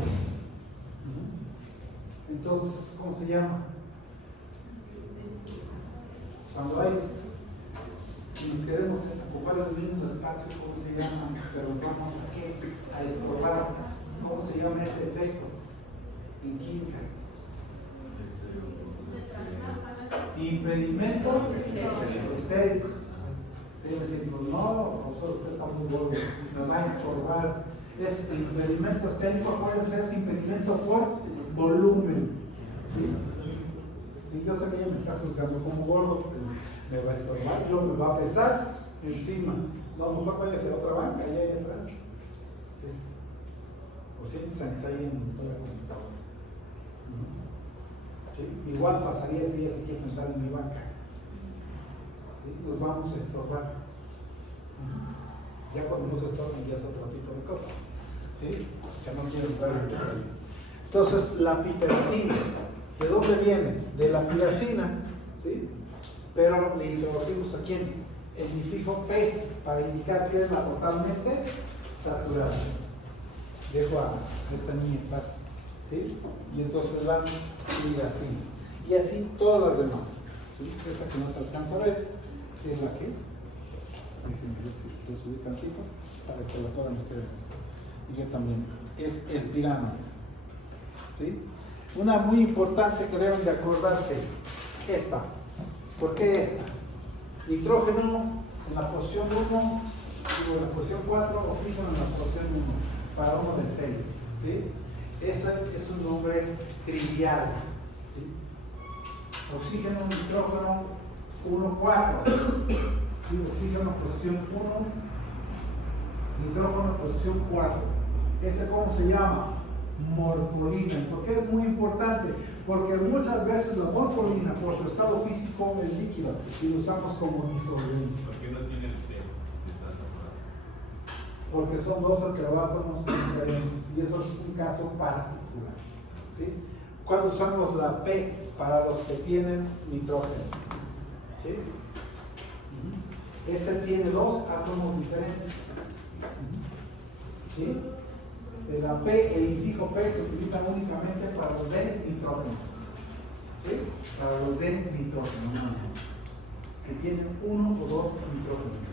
Entonces, ¿cómo se llama? Cuando hay, si nos queremos ocupar el mismo espacio, ¿cómo se llama? Pero vamos a qué? A estorbar. ¿Cómo se llama ese efecto? En química. Impedimento estérico. Sí, me dicen, no, profesor, usted está muy gordo, me va a estorbar. Es el impedimento estérico, acuérdense, es impedimento por volumen. ¿Sí? Sí, yo sé que ella me está juzgando como gordo, pues me va a estorbar, yo me va a pesar encima. No, a lo mejor váyase a otra banca, allá atrás. ¿Sí? O siéntense ahí en la computadora. ¿Sí? Igual pasaría si ella se quiere sentar en mi banca. ¿Sí? Nos vamos a estorbar. Ya cuando nos estorban ya es otro tipo de cosas. ¿Sí? Ya no quiero entrar en detalles. Entonces, la piperacina, ¿de dónde viene? De la piracina, ¿sí? Pero le introdujimos aquí el difijo P para indicar que es la totalmente saturada. Dejo a esta niña en paz, ¿sí? Y entonces la piracina. Y así todas las demás. ¿Sí? Esa que no se alcanza a ver es la que, déjenme ver si lo subí tantito para que la puedan ustedes. Y yo también. Es el pirano. ¿Sí? Una muy importante que deben de acordarse, esta. ¿Por qué esta? Nitrógeno en la posición 1, en la posición 4, oxígeno en la posición 1, para uno de 6. ¿Sí? Ese es un nombre trivial. ¿Sí? Oxígeno, nitrógeno, 1, 4. ¿Sí? Oxígeno, posición 1, nitrógeno, posición 4. ¿Ese cómo se llama? Morfolina. ¿Por qué es muy importante? Porque muchas veces la morfolina, por su estado físico, es líquida y lo usamos como disolvente. ¿Por qué no tiene el T? Porque son dos alquilátonos diferentes y eso es un caso particular. ¿Sí? Cuando usamos la P para los que tienen nitrógeno. ¿Sí? Este tiene dos átomos diferentes. ¿Sí? La P, el indijo P se utiliza únicamente para los de nitrógeno. ¿Sí? Para los de nitrógeno, nada más. Que tienen uno o dos nitrógenos.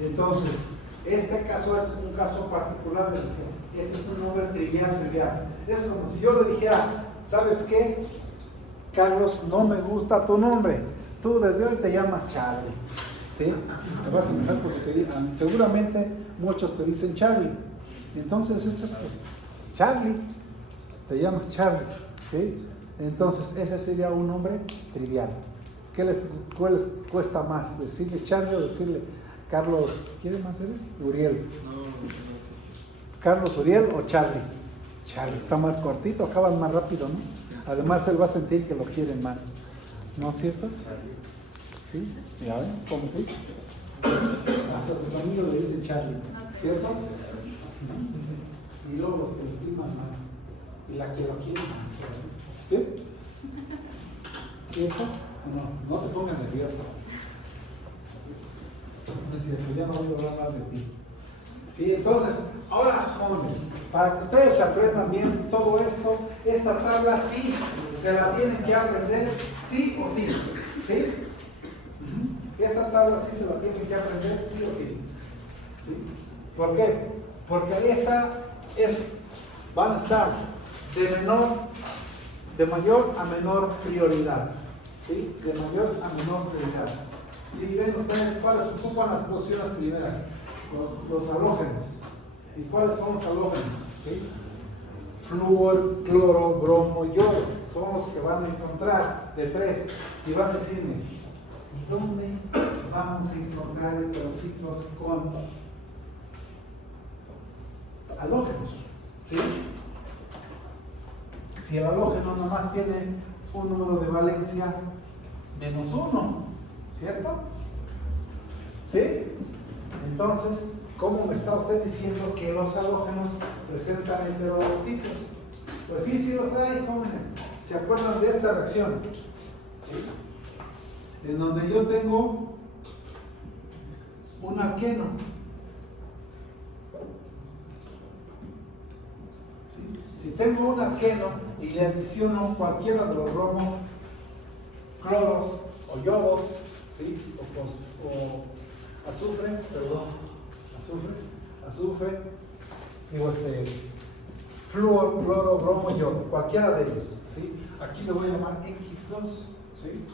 Entonces, este caso es un caso particular de decir, este es un nombre trivial. Es como si yo le dijera, ¿sabes qué? Carlos, no me gusta tu nombre. Tú desde hoy te llamas Charlie. ¿Sí? Te vas a enojar porque seguramente muchos te dicen Charlie. Entonces, ese, pues, Charlie, te llamas Charlie, ¿sí? Entonces, ese sería un nombre trivial. ¿Cuál les cuesta más? ¿Decirle Charlie o decirle Carlos? ¿Quién más eres? Uriel. ¿Carlos Uriel o Charlie? Charlie, está más cortito, acabas más rápido, ¿no? Además, él va a sentir que lo quieren más. ¿No es cierto? ¿Sí? ¿Ya ven? ¿Cómo sí? Hasta sus amigos le dicen Charlie, ¿cierto? Y luego los que lo estiman más. Y la que lo quiere más. ¿Sí? ¿Cierto? No te pongas nervioso. No es cierto, ya no voy a hablar más de ti. Sí, entonces, ahora jóvenes, para que ustedes se aprendan bien todo esto, esta tabla sí se la tienen que aprender, sí o sí. ¿Sí? Esta tabla sí se la tienen que aprender, sí o sí. ¿Sí? ¿Por qué? Porque esta van a estar de mayor a menor prioridad. ¿Sí? De mayor a menor prioridad. ¿Sí? ¿Ven ustedes cuáles ocupan las posiciones primeras? Los halógenos. ¿Y cuáles son los halógenos? ¿Sí? Flúor, cloro, bromo, yodo. Son los que van a encontrar de 3. Y van a decirme, ¿y dónde vamos a encontrar los ciclos con halógenos? ¿Sí? Si el halógeno nomás tiene un número de valencia -1, ¿cierto? ¿Sí? Entonces, ¿cómo me está usted diciendo que los halógenos presentan heterociclos? Pues sí, sí los hay, jóvenes. ¿Se acuerdan de esta reacción? ¿Sí? En donde yo tengo un alqueno. ¿Sí? Si tengo un alqueno y le adiciono cualquiera de los bromos, cloros o yodos, ¿sí? O azufre, flúor, cloro, bromo, yodo, cualquiera de ellos, ¿sí? Aquí le voy a llamar X2, ¿sí?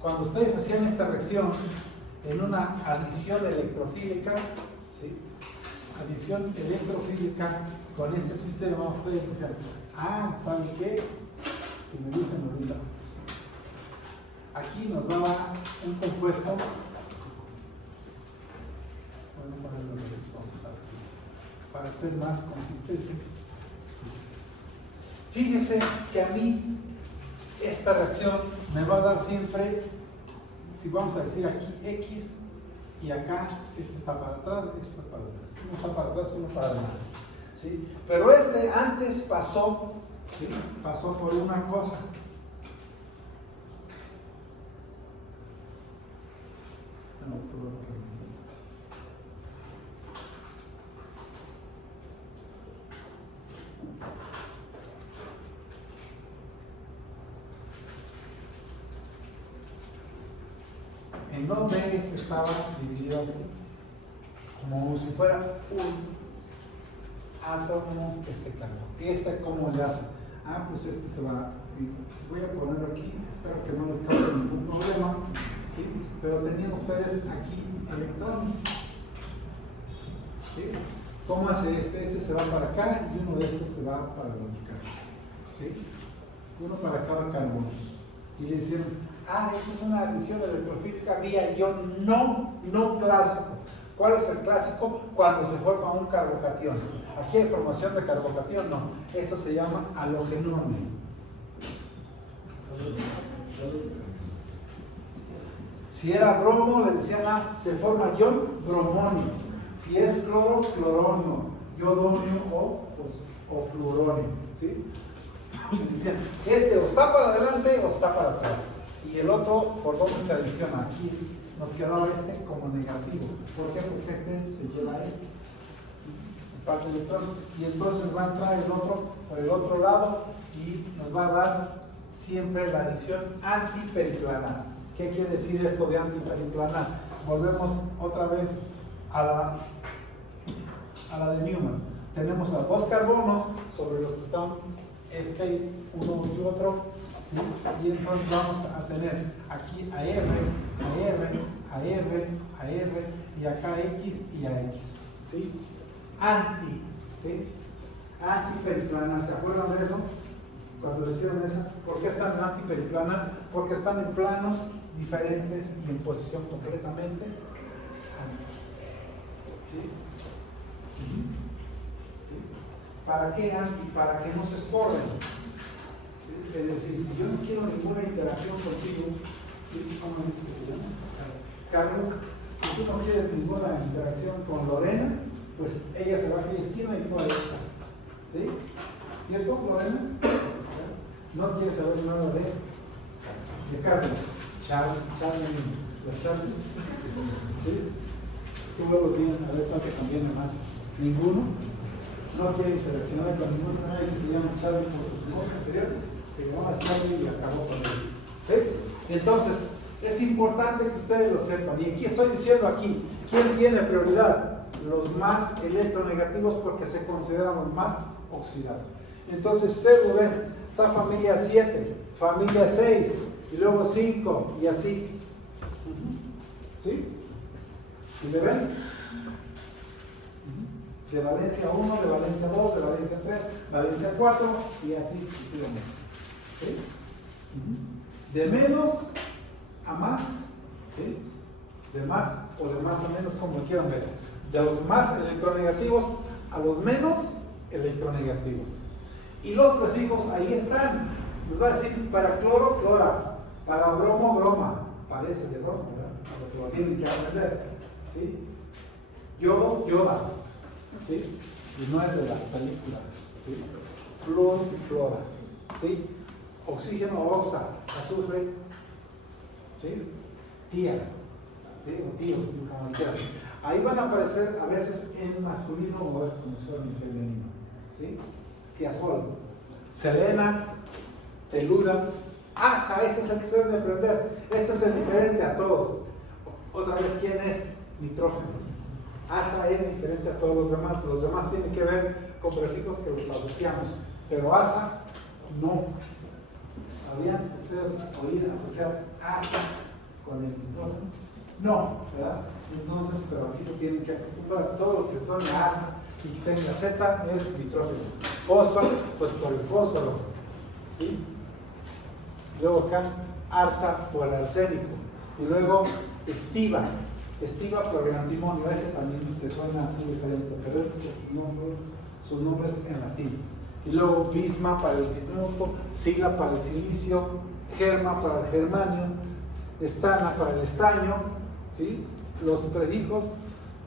Cuando ustedes hacían esta reacción en una adición electrofílica, ¿sí? Adición electrofílica con este sistema, ustedes dicen, ¿saben qué? Si me dicen ahorita, aquí nos daba un compuesto. Vamos a ponerlo para ser más consistente. Fíjese que a mí esta reacción me va a dar siempre, si vamos a decir aquí X y acá, este está para atrás, esto está para atrás, uno está para atrás, uno para adelante, ¿sí? Pero este antes pasó, ¿sí? Pasó por una cosa. En donde este estaba dividido así, como si fuera un átomo que se cargó. ¿Este cómo le hace? Pues este se va, si voy a ponerlo aquí, espero que no les cause ningún problema, ¿sí? Pero tenían ustedes aquí electrones, ¿sí? ¿Cómo hace este? Este se va para acá y uno de estos se va para la otra cara, ¿sí? Uno para cada carbono. Y le hicieron, esta es una adición electrofílica vía ion no clásico. ¿Cuál es el clásico? Cuando se forma un carbocatión. Aquí hay formación de carbocatión, no. Esto se llama halogenone. Si era bromo, le decían, se forma ion bromonio. Si es cloro, cloronio, yodonio o fluoronio, ¿sí? Decían, este o está para adelante o está para atrás. Y el otro, ¿por dónde se adiciona? Aquí nos quedaba este como negativo. ¿Por qué? Porque este se lleva a este. Parte del electrón. Y entonces va a entrar el otro por el otro lado y nos va a dar siempre la adición antiperiplanar. ¿Qué quiere decir esto de antiperiplanar? Volvemos otra vez a la de Newman. Tenemos a dos carbonos sobre los que están uno y otro, ¿sí? Y entonces vamos a tener aquí a R, a R y acá X y a X, ¿sí? Anti, ¿sí? Antiperiplanar, ¿se acuerdan de eso? Cuando hicieron esas, ¿por qué están en antiperiplanar? Porque están en planos diferentes y en posición completamente antes. ¿Sí? ¿Sí? ¿Para qué anti? Para que no se estorben. ¿Sí? Es decir, si yo no quiero ninguna interacción contigo, ¿sí? ¿Cómo me dice que se llama? Carlos, si tú no quieres ninguna interacción con Lorena, pues ella se va a aquella esquina y tú a esta. ¿Sí? ¿Cierto, Lorena? No quiere saber nada de Carlos. Charlie, los Charlie. ¿Sí? Tú los bien, a ver cuánto conviene más. Ninguno. No quiere interaccionar con ninguno. Nadie que se llama Charlie por su nombre anterior. Se llamaba Charlie y acabó con él. ¿Sí? Entonces, es importante que ustedes lo sepan. Y aquí estoy diciendo aquí, ¿quién tiene prioridad? Los más electronegativos porque se consideran los más oxidados. Entonces, ustedes lo ven, está familia 7, familia 6, y luego 5, y así. ¿Sí? ¿Y le ven? De valencia 1, de valencia 2, de valencia 3, valencia 4, y así sucesivamente. ¿Sí? De menos a más, ¿sí? De más o de más a menos, como quieran ver. De los más electronegativos a los menos electronegativos. Y los prefijos ahí están. Nos va a decir para cloro, clora, para bromo, broma. Parece de broma, ¿verdad? A lo que lo tienen que aprender. ¿Sí? Yodo, yoda. ¿Sí? Y no es de la película. ¿Sí? Flor, flora. ¿Sí? Oxígeno, oxa. Azufre. ¿Sí? Tía. ¿Sí? O tío, como quieran. Ahí van a aparecer a veces en masculino o a veces como si fuera en femenino. ¿Sí? Tiazol, selena, telura, asa, ese es el que se debe de aprender. Este es el diferente a todos. Otra vez, ¿quién es? Nitrógeno. Asa es diferente a todos los demás. Los demás tienen que ver con prefijos que los asociamos, pero asa no. ¿Habían ustedes oído asociar asa con el nitrógeno? No, ¿verdad? Entonces, pero aquí se tienen que acostumbrar. Todo lo que son asa y que tenga Z es nitrógeno. Fósforo, pues por el fósforo. ¿Sí? Luego acá, arsa por el arsénico. Y luego, estiva. Estiva por el antimonio. Ese también se suena muy diferente, pero es sus nombres en latín. Y luego, bisma para el bismuto, sila para el silicio, germa para el germanio, estana para el estaño. ¿Sí? Los prefijos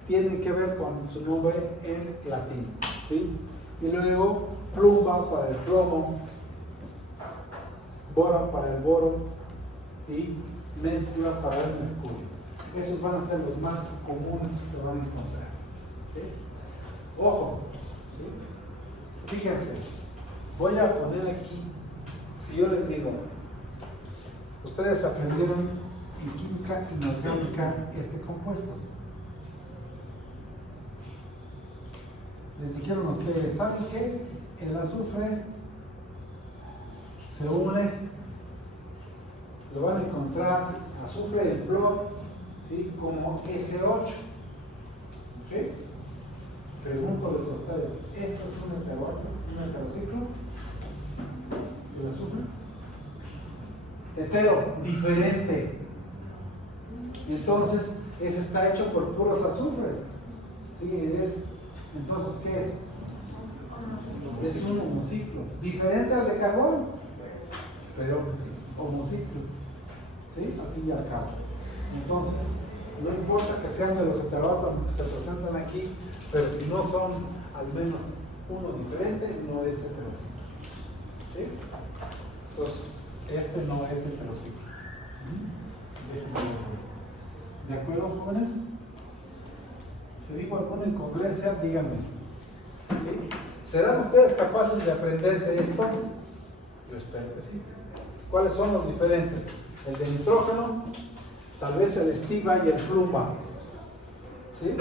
tienen que ver con su nombre en latín. ¿Sí? Y luego, plumba para el plomo, bora para el boro y mercurio para el mercurio. Esos van a ser los más comunes que van a encontrar. ¿Sí? Ojo, ¿sí? Fíjense, voy a poner aquí, si yo les digo, ustedes aprendieron en química inorgánica este compuesto. Les dijeron los que saben que el azufre se une, lo van a encontrar azufre y el flor, ¿sí? Como S8. ¿Sí? Pregúntoles a ustedes, ¿esto es un heterociclo? ¿El azufre? Hetero, diferente. Entonces, ese está hecho por puros azufres. ¿Sí? Entonces, ¿qué es? Es un homociclo. Diferente al de carbón, pero homociclo. ¿Sí? Aquí y al cabo. Entonces, no importa que sean de los heterótomos que se presentan aquí, pero si no son al menos uno diferente, no es heterociclo. ¿Sí? Entonces, este no es heterociclo. Déjenme ver esto. ¿De acuerdo, jóvenes? Si digo alguna incongruencia, díganme. ¿Sí? ¿Serán ustedes capaces de aprenderse esto? Yo espero que sí. ¿Cuáles son los diferentes? El de nitrógeno, tal vez el estiva y el plumba. ¿Sí?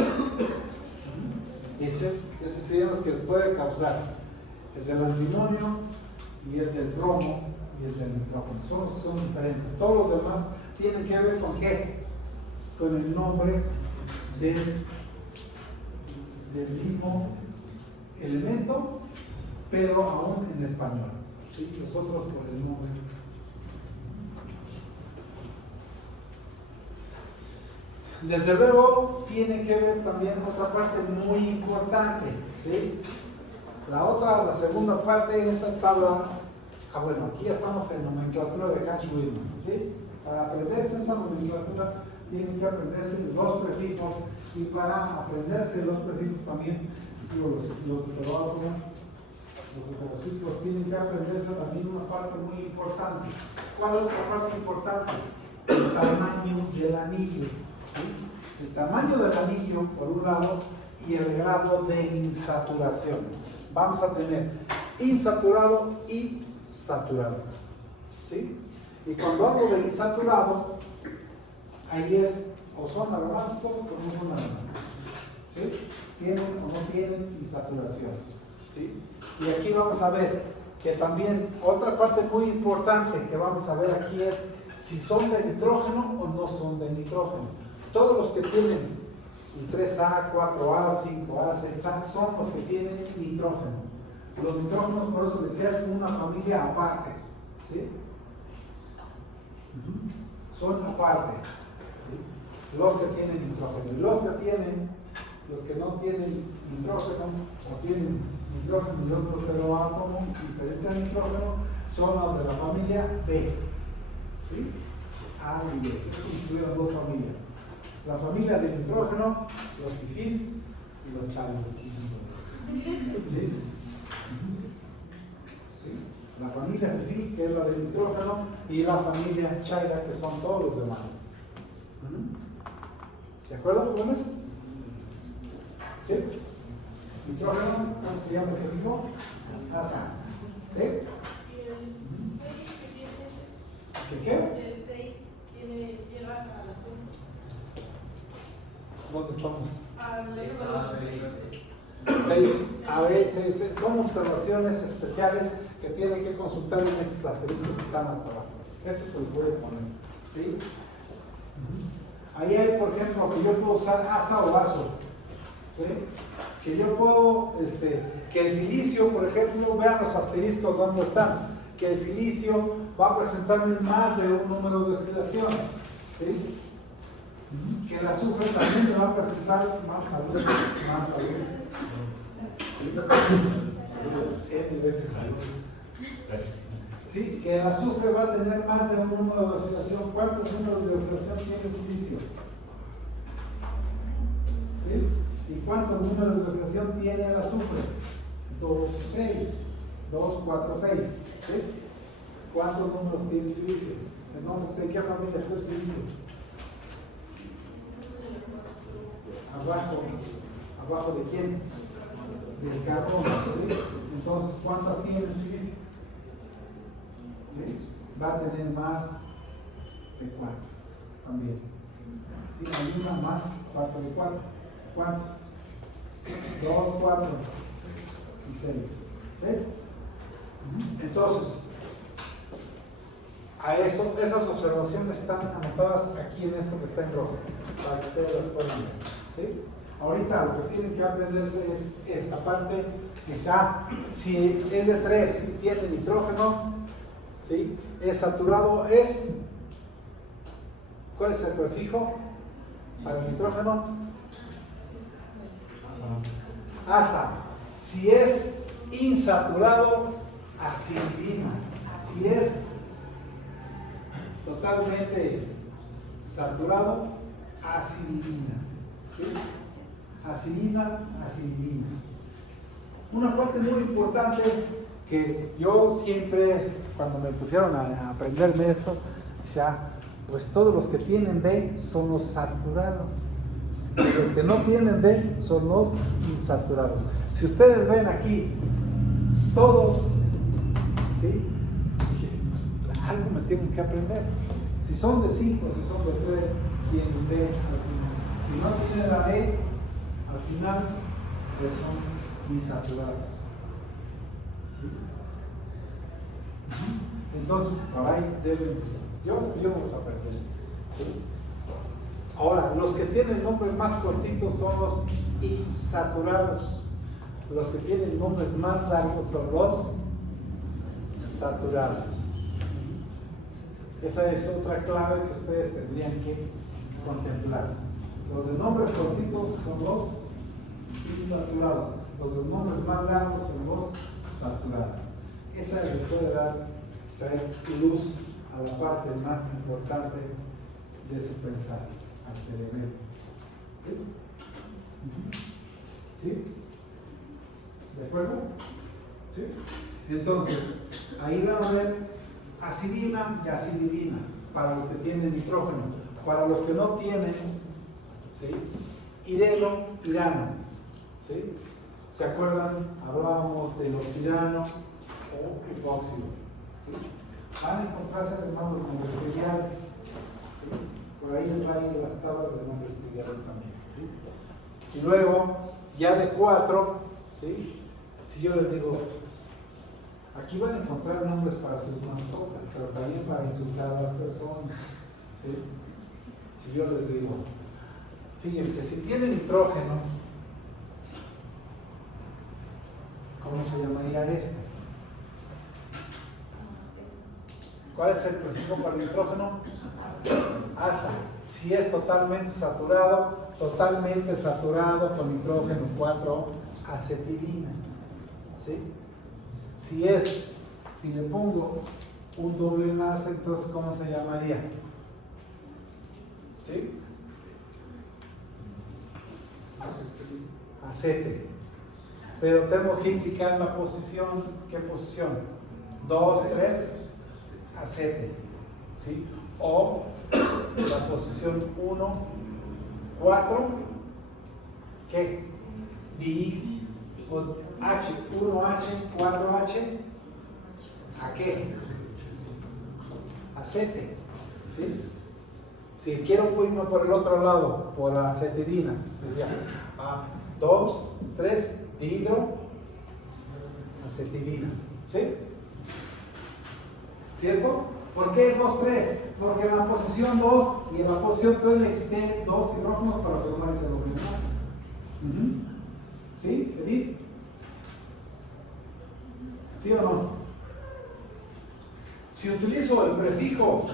Ese serían los que les puede causar. El del antimonio y el del bromo y el del nitrógeno. Son diferentes. Todos los demás tienen que ver con qué? Con el nombre del mismo elemento, pero aún en español. ¿Sí? Nosotros por el nombre. Desde luego tiene que ver también otra parte muy importante, ¿sí? La segunda parte en esta tabla, bueno, aquí estamos en nomenclatura de Hans Widman, ¿sí? Para aprenderse esa nomenclatura tienen que aprenderse los prefijos, y para aprenderse los prefijos también, digo, los heterónomos, los heterociclos, tienen que aprenderse también una parte muy importante. ¿Cuál es otra parte importante? El tamaño del anillo. ¿Sí? El tamaño del anillo, por un lado, y el grado de insaturación. Vamos a tener insaturado y saturado. ¿Sí? Y cuando hablo de insaturado, ahí es o son aromáticos o no son aromáticos. ¿Sí? Tienen o no tienen insaturación. ¿Sí? Y aquí vamos a ver que también otra parte muy importante que vamos a ver aquí es si son de nitrógeno o no son de nitrógeno. Todos los que tienen el 3A, 4A, 5A, 6A son los que tienen nitrógeno. Los nitrógenos, por eso decía, es una familia aparte. ¿Sí? Son aparte. ¿Sí? Los que tienen nitrógeno. Y los que no tienen nitrógeno o tienen nitrógeno y otro heteroátomo diferente al nitrógeno son los de la familia B. ¿Sí? A y B. Incluyen dos familias. La familia de nitrógeno, los fifís y los chalos. ¿Sí? ¿Sí? La familia fifí, que es la de nitrógeno, y la familia chaira, que son todos los demás. ¿De acuerdo, jóvenes? ¿Sí? Nitrógeno, ¿cómo se llama el mismo? Asa. ¿Sí? ¿Qué qué? El 6 lleva a la azul. ¿Dónde estamos? A ver, 6. Son observaciones especiales que tienen que consultar en estos asteriscos que están hasta abajo. Esto se los voy a poner. ¿Sí? Ahí hay, por ejemplo, que yo puedo usar asa o azo. ¿Sí? Que yo puedo, que el silicio, por ejemplo, vean los asteriscos dónde están. Que el silicio va a presentarme más de un número de oxidación. ¿Sí? Que el azufre también me va a presentar más salud. N veces salud. Gracias. ¿Sí? Que el azufre va a tener más de un número de oxidación. ¿Cuántos números de oxidación tiene el silicio? ¿Sí? ¿Y cuántos números de oxidación tiene el azufre? 2, 6. 2, 4, 6. ¿Sí? ¿Cuántos números tiene el silicio? ¿De qué familia está el silicio? ¿Abajo de quién? Del carbono, ¿sí? Entonces, ¿cuántas tiene el silicio? ¿Sí? Va a tener más de 4 también. ¿Sí? Hay una más, 4 de 4. ¿Cuántos? 2, 4 y 6. ¿Sí? Entonces, esas observaciones están anotadas aquí en esto que está en rojo, para que ustedes las puedan ver. ¿Sí? Ahorita lo que tienen que aprenderse es esta parte, quizá si es de 3, si tiene nitrógeno, ¿sí? Es saturado, ¿cuál es el prefijo para el nitrógeno? Asa. Si es insaturado, acidina. Si es totalmente saturado, acidina. ¿Sí? Acidina. Una parte muy importante que yo siempre, cuando me pusieron a aprenderme esto, decía, pues todos los que tienen D son los saturados. Y los que no tienen D son los insaturados. Si ustedes ven aquí, todos, ¿sí? Dije, pues algo me tienen que aprender. Si son de 5, si son de 3, tienen D al final. Si no tienen la D, al final, pues son insaturados. ¿Sí? Entonces, por ahí deben, yo los aprendí. ¿Sí? Ahora, los que tienen nombres más cortitos son los insaturados. los que tienen nombres más largos son los saturados. Esa es otra clave que ustedes tendrían que contemplar. Los de nombres cortitos son los insaturados. Los de nombres más largos son los saturados. Esa les puede traer luz a la parte más importante de su pensar, al cerebro. ¿Sí? ¿Sí? ¿De acuerdo? ¿Sí? Entonces, ahí van a ver acidina y acidilina para los que tienen nitrógeno. Para los que no tienen, ¿sí? Irelo, irano. ¿Sí? ¿Se acuerdan? Hablábamos del oxidano o hipóxido. ¿Sí? Van a encontrarse además los nombres triviales. ¿Sí? Por ahí les va a ir las tablas de nombres triviales también. ¿Sí? Y luego, ya de 4, ¿sí? Si yo les digo, aquí van a encontrar nombres para sus mascotas, pero también para insultar a las personas. ¿Sí? Si yo les digo, fíjense, si tiene nitrógeno, ¿cómo se llamaría este? ¿Cuál es el prefijo para el nitrógeno? Asa. Si es totalmente saturado con nitrógeno 4, acetilina. ¿Sí? Si le pongo un doble enlace, entonces ¿cómo se llamaría? ¿Sí? Acete. Pero tengo que indicar la posición. ¿Qué posición? 2, 3, acete. ¿Sí? O la posición 1, 4, ¿qué? H, 1H, 4H, ¿a qué? Acete. ¿Sí? Si quiero irme por el otro lado, por la acetidina, decía 2, 3, dihidro, acetidina. ¿Sí? ¿Cierto? ¿Por qué 2, 3? Porque en la posición 2 y en la posición 3 le quité 2 hidrógenos para que no me se lo mismo. ¿Sí, Edith? ¿Sí o no? Si utilizo el prefijo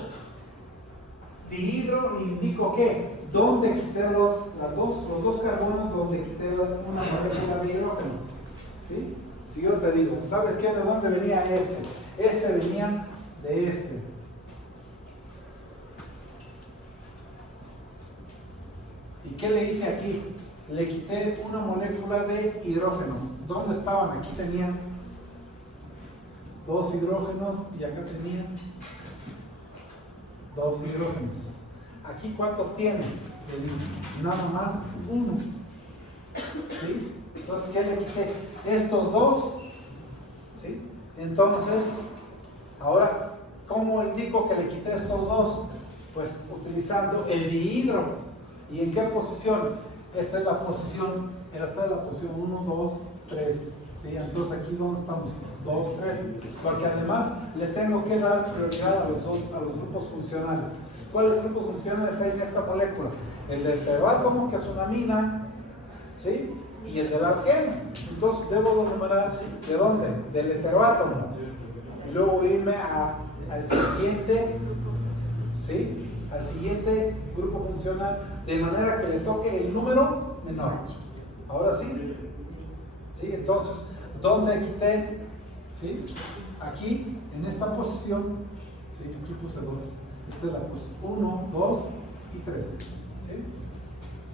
dihidro, indico que ¿dónde quité los dos carbonos donde quité una molécula de hidrógeno? ¿Sí? Si yo te digo, ¿sabes qué? ¿De dónde venía este? Este venía de este. ¿Y qué le hice aquí? Le quité una molécula de hidrógeno. ¿Dónde estaban? Aquí tenían 2 hidrógenos y acá tenían 2 hidrógenos. ¿Aquí cuántos tienen? Nada más 1. ¿Sí? Entonces, ¿qué le quité? Estos 2. ¿Sí? Entonces, ahora, ¿cómo indico que le quité estos 2? Pues utilizando el dihidro. ¿Y en qué posición? Esta es la posición 1, 2, 3. ¿Sí? Entonces, ¿aquí dónde estamos? 2, 3. Porque además le tengo que dar prioridad a los grupos funcionales. ¿Cuáles grupos funcionales hay en esta molécula? El del heteroátomo, que es una amina, ¿sí? Y el del alqueno. Entonces debo numerar, ¿de dónde? Del heteroátomo. Y luego irme al siguiente, ¿sí? Al siguiente grupo funcional, de manera que le toque el número menor. Ahora sí. ¿Sí? Entonces, ¿dónde quité? ¿Sí? Aquí, en esta posición, ¿sí? Aquí puse 2. Esta es la posición 1, 2 y 3. ¿Sí?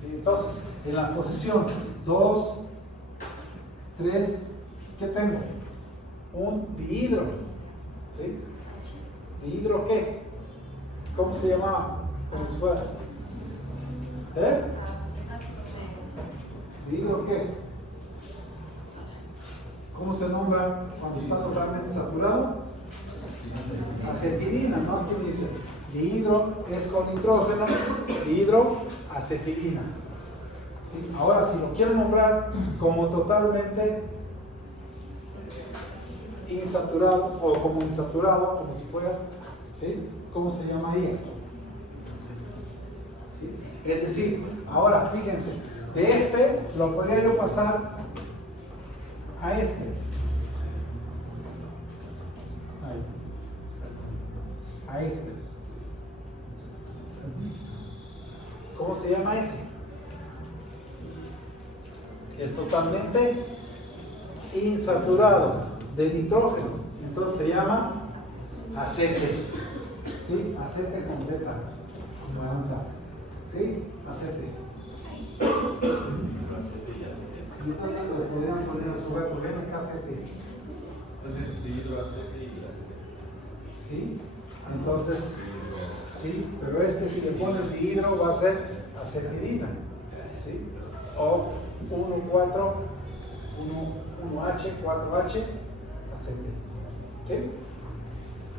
¿Sí? Entonces, en la posición 2, 3, ¿qué tengo? Un dihidro. ¿Sí? ¿Dihidro qué? ¿Cómo se llamaba? Como si fuera. ¿Dihidro qué? ¿Cómo se nombra cuando está totalmente saturado? Acetilina, ¿no? Aquí me dice, dihidro es con nitrógeno, dihidro, acetilina. ¿Sí? Ahora, si lo quiero nombrar como totalmente insaturado o como insaturado, como si fuera, ¿sí? ¿Cómo se llamaría? ¿Sí? Es decir, ahora fíjense, de este lo podría yo pasar a este. Ahí. A este. ¿Cómo se llama ese? Es totalmente insaturado de nitrógeno. Entonces se llama acete. ¿Sí? Acete con beta. ¿Sí? Acete. Y entonces le podrían poner a su vez, ¿por qué no es acete? Entonces, dihidroacete y acete. ¿Sí? Entonces, sí, pero este si le pones dihidro va a ser acetidina. ¿Sí? O 1,4, 1H, 4H, acete. ¿Sí?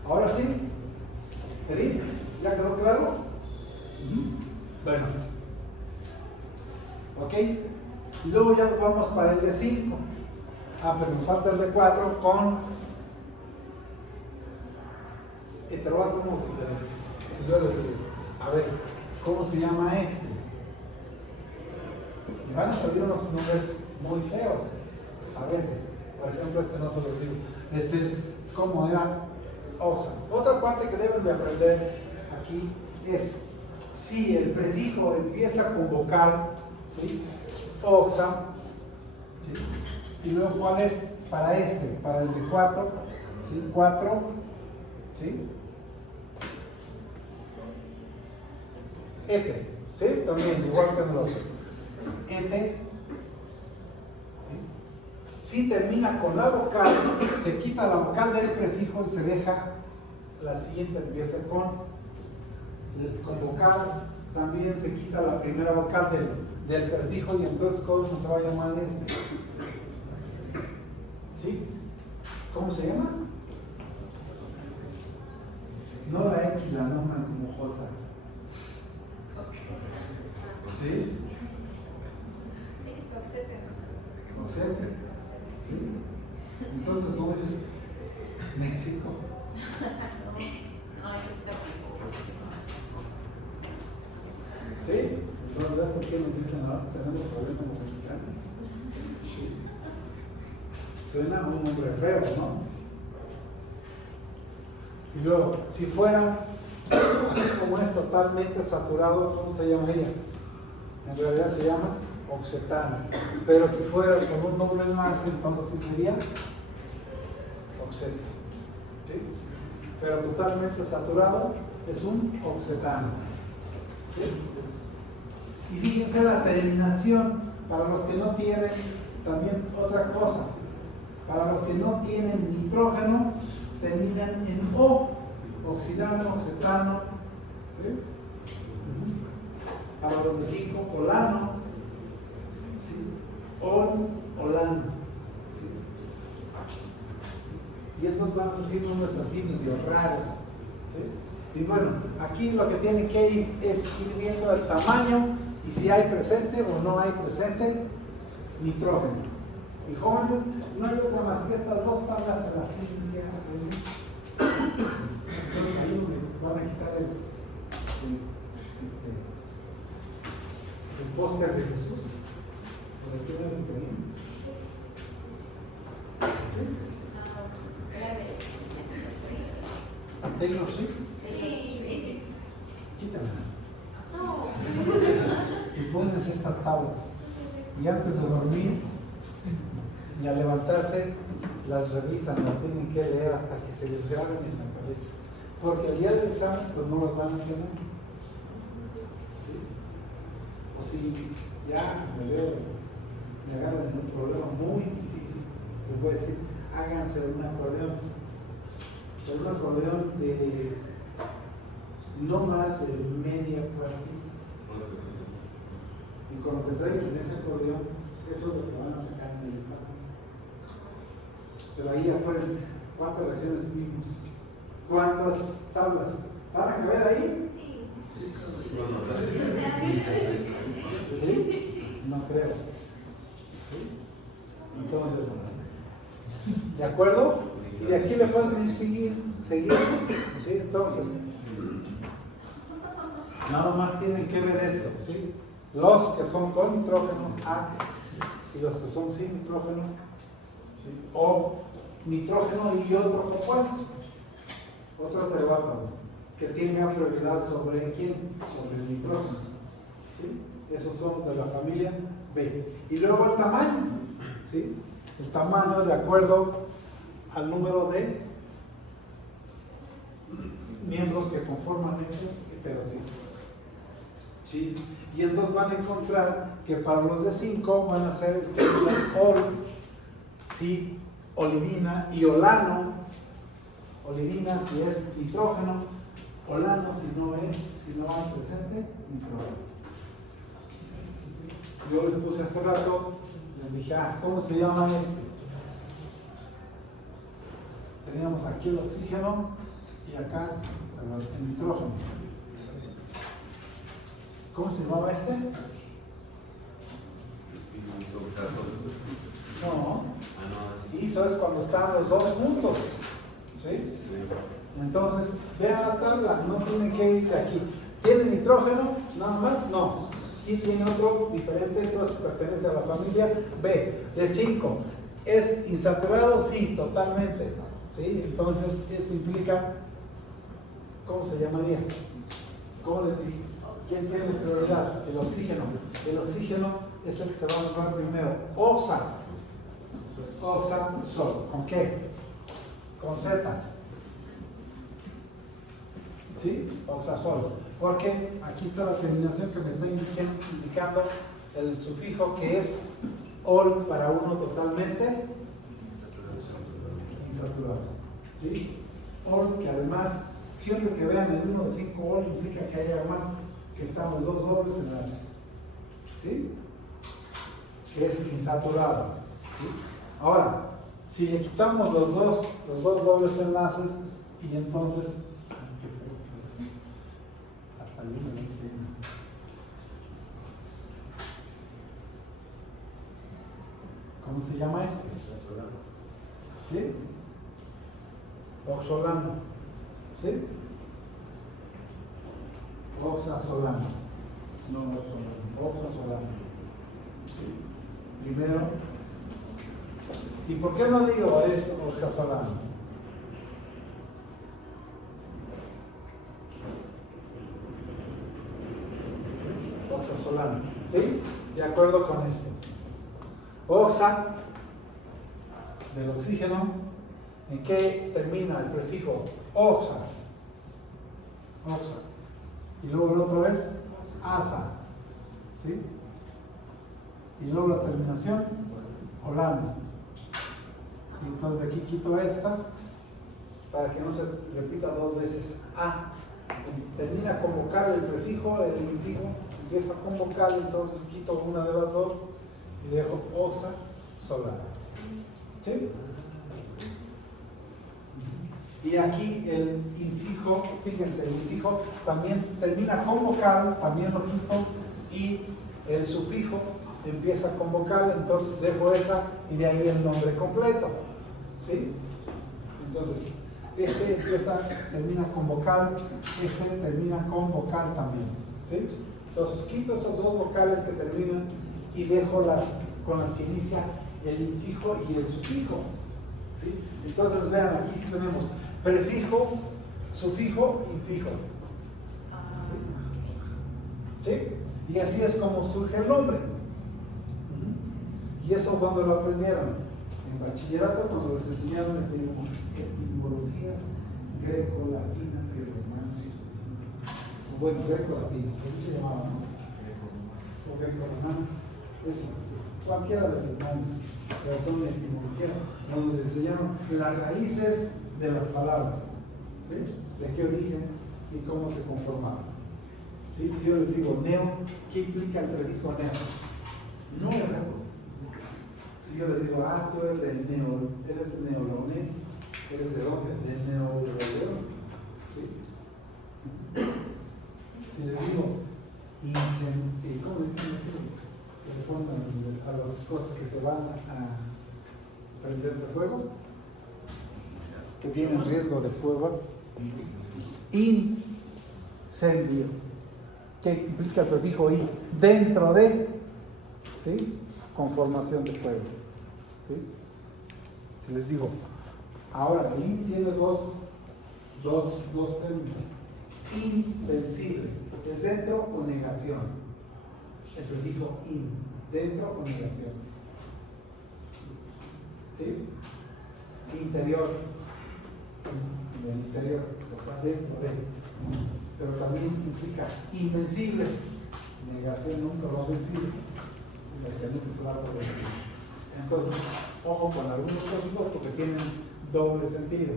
Ahora sí, Edith, ¿ya quedó claro? Bueno. ¿Ok? Y luego ya nos vamos para el de 5. Pero nos falta el de 4 con heteroátomos diferentes. A ver, ¿cómo se llama este? Y van a salir unos nombres muy feos a veces. Por ejemplo, este no se los digo. Este es como era oxa. Otra parte que deben de aprender aquí es si el prefijo empieza con vocal, ¿sí? Oxa, ¿sí? Y luego cuál es para este, para el de 4, ¿sí? 4, ¿sí? Ete, ¿sí? También, igual que en el otro. Ete, ¿sí? Si termina con la vocal, se quita la vocal del prefijo y se deja la siguiente, empieza con vocal, también se quita la primera vocal del prefijo y entonces ¿cómo se va a llamar este? ¿Sí? ¿Cómo se llama? No la X la nombran como J. ¿Sí? Oxete. ¿Sí? Entonces, ¿cómo dices? México. ¿Sí? Entonces, ¿sabes por qué nos dicen ahora que tenemos problemas como mexicanos? ¿Sí? Suena un nombre feo, ¿no? Y luego, si fuera, así como es totalmente saturado, ¿cómo se llamaría? En realidad se llama oxetanas. Pero si fuera con un nombre más, entonces sí sería oxete. ¿Sí? Pero totalmente saturado es un oxetano. ¿Sí? Y fíjense la terminación, para los que no tienen, también otra cosa, para los que no tienen nitrógeno, terminan en O, oxidano, oxetano, ¿sí? Para los de 5, olano, ¿sí? Olano. ¿Sí? Y entonces van a surgir nombres así medio raros. ¿Sí? Y bueno, aquí lo que tienen que ir es ir viendo el tamaño y si hay presente o no hay presente nitrógeno. Y jóvenes, no hay otra más que estas dos tablas en la clínica. Entonces ahí me van a quitar el póster de Jesús. Por aquí me lo ponen. Taylor Swift. Quítenla. Y pónganse estas tablas. Y antes de dormir y al levantarse, las revisan, las tienen que leer hasta que se les graben en la cabeza. Porque el día del examen, pues no las van a tener. ¿Sí? O si ya me agarran en un problema muy difícil, les voy a decir, háganse un acordeón. Un acordeón de no más de media cuartilla. Y con lo que traigan en ese acordeón, eso es lo que van a sacar en el examen. Pero ahí afuera, ¿cuántas reacciones vimos? ¿Cuántas tablas? ¿Van a caber ahí? Sí. No creo. ¿Sí? Entonces, ¿de acuerdo? Y de aquí le pueden ir seguir. ¿Sí? Entonces, nada más tienen que ver esto, ¿sí? Los que son con nitrógeno A y los que son sin nitrógeno ¿sí? O nitrógeno y otro compuesto, otro terbato, que tiene prioridad sobre quién, sobre el nitrógeno. ¿Sí? Esos son de la familia B. Y luego el tamaño, ¿sí? El tamaño de acuerdo al número de miembros que conforman ese heterocito. ¿Sí? Y entonces van a encontrar que para los de 5 van a ser ol, ¿sí? Olidina y olano. Olidina si es nitrógeno, olano si no hay presente nitrógeno. Yo les puse hace rato, les dije, ¿cómo se llama este? Teníamos aquí el oxígeno y acá el nitrógeno. ¿Cómo se llamaba este? No. Iso es cuando están los dos juntos. ¿Sí? Entonces, vean la tabla, no tienen que irse aquí. ¿Tiene nitrógeno? Nada más, no. Y tiene otro diferente, entonces pertenece a la familia B. De 5. ¿Es insaturado? Sí, totalmente. ¿Sí? Entonces, esto implica, ¿cómo se llamaría? ¿Cómo les dije? ¿Quién tiene prioridad? El oxígeno. El oxígeno es el que se va a nombrar primero. Oxa. Oxa, sol. ¿Con qué? Con Z. ¿Sí? Oxazol. Porque aquí está la terminación que me está indicando el sufijo que es ol para uno totalmente insaturado. ¿Sí? Ol que además, siempre que vean el 1 de 5 ol implica que hay más, que están los dos dobles enlaces. ¿Sí? Que es insaturado. ¿Sí? Ahora, si le quitamos los dos dobles enlaces y entonces hasta ahí me entiendo. ¿Cómo se llama este? ¿Sí? Oxolano. ¿Sí? Oxazolano. No oxolano, oxazolano. ¿Sí? Primero. ¿Y por qué no digo eso, oxazolano? Oxazolano. ¿Sí? De acuerdo con esto. Oxa del oxígeno. ¿En qué termina el prefijo oxa? Oxa. Y luego el otro es asa. ¿Sí? Y luego la terminación, olano. ¿Sí? Entonces aquí quito esta para que no se repita dos veces a. Termina con vocal el prefijo, el indigo empieza con vocal, entonces quito una de las dos y dejo oxa solano. ¿Sí? Y aquí el infijo, fíjense, el infijo también termina con vocal, también lo quito, y el sufijo empieza con vocal, entonces dejo esa y de ahí el nombre completo. ¿Sí? Entonces, este termina con vocal, este termina con vocal también. ¿Sí? Entonces quito esos dos vocales que terminan y dejo las con las que inicia el infijo y el sufijo. ¿Sí? Entonces vean, aquí tenemos prefijo, sufijo, infijo. ¿Sí? ¿Sí? Y así es como surge el nombre. ¿Y eso cuando lo aprendieron? En bachillerato, cuando les enseñaron etimologías greco-latinas y romanas. Bueno, greco-latinas, ¿cómo se llamaban? ¿No? O greco-romanas. Eso, cualquiera de las nombres, pero son etimologías, donde les enseñaron las raíces de las palabras. ¿Sí? De qué origen y cómo se conformaban. ¿Sí? Si yo les digo neo, ¿qué implica el prefijo neo? Nuevo. Si yo les digo, tú eres del neolonés, ¿eres de dónde? Del neoleón. ¿Sí? Si les digo, ¿cómo dicen eso? Que le pongan a las cosas que se van a prender de fuego, que tienen riesgo de fuego. Incendio. ¿Qué implica el prefijo in? Dentro de, ¿sí? Conformación de fuego. ¿Sí? Si les digo, ahora, in tiene dos términos. Invencible, ¿es dentro o negación? El prefijo in, dentro o negación. ¿Sí? Interior, en el interior, o sea, dentro de. Pero también implica invencible, negación nunca va a vencible, nunca se va a poder. Entonces, ojo con algunos códigos porque tienen doble sentido.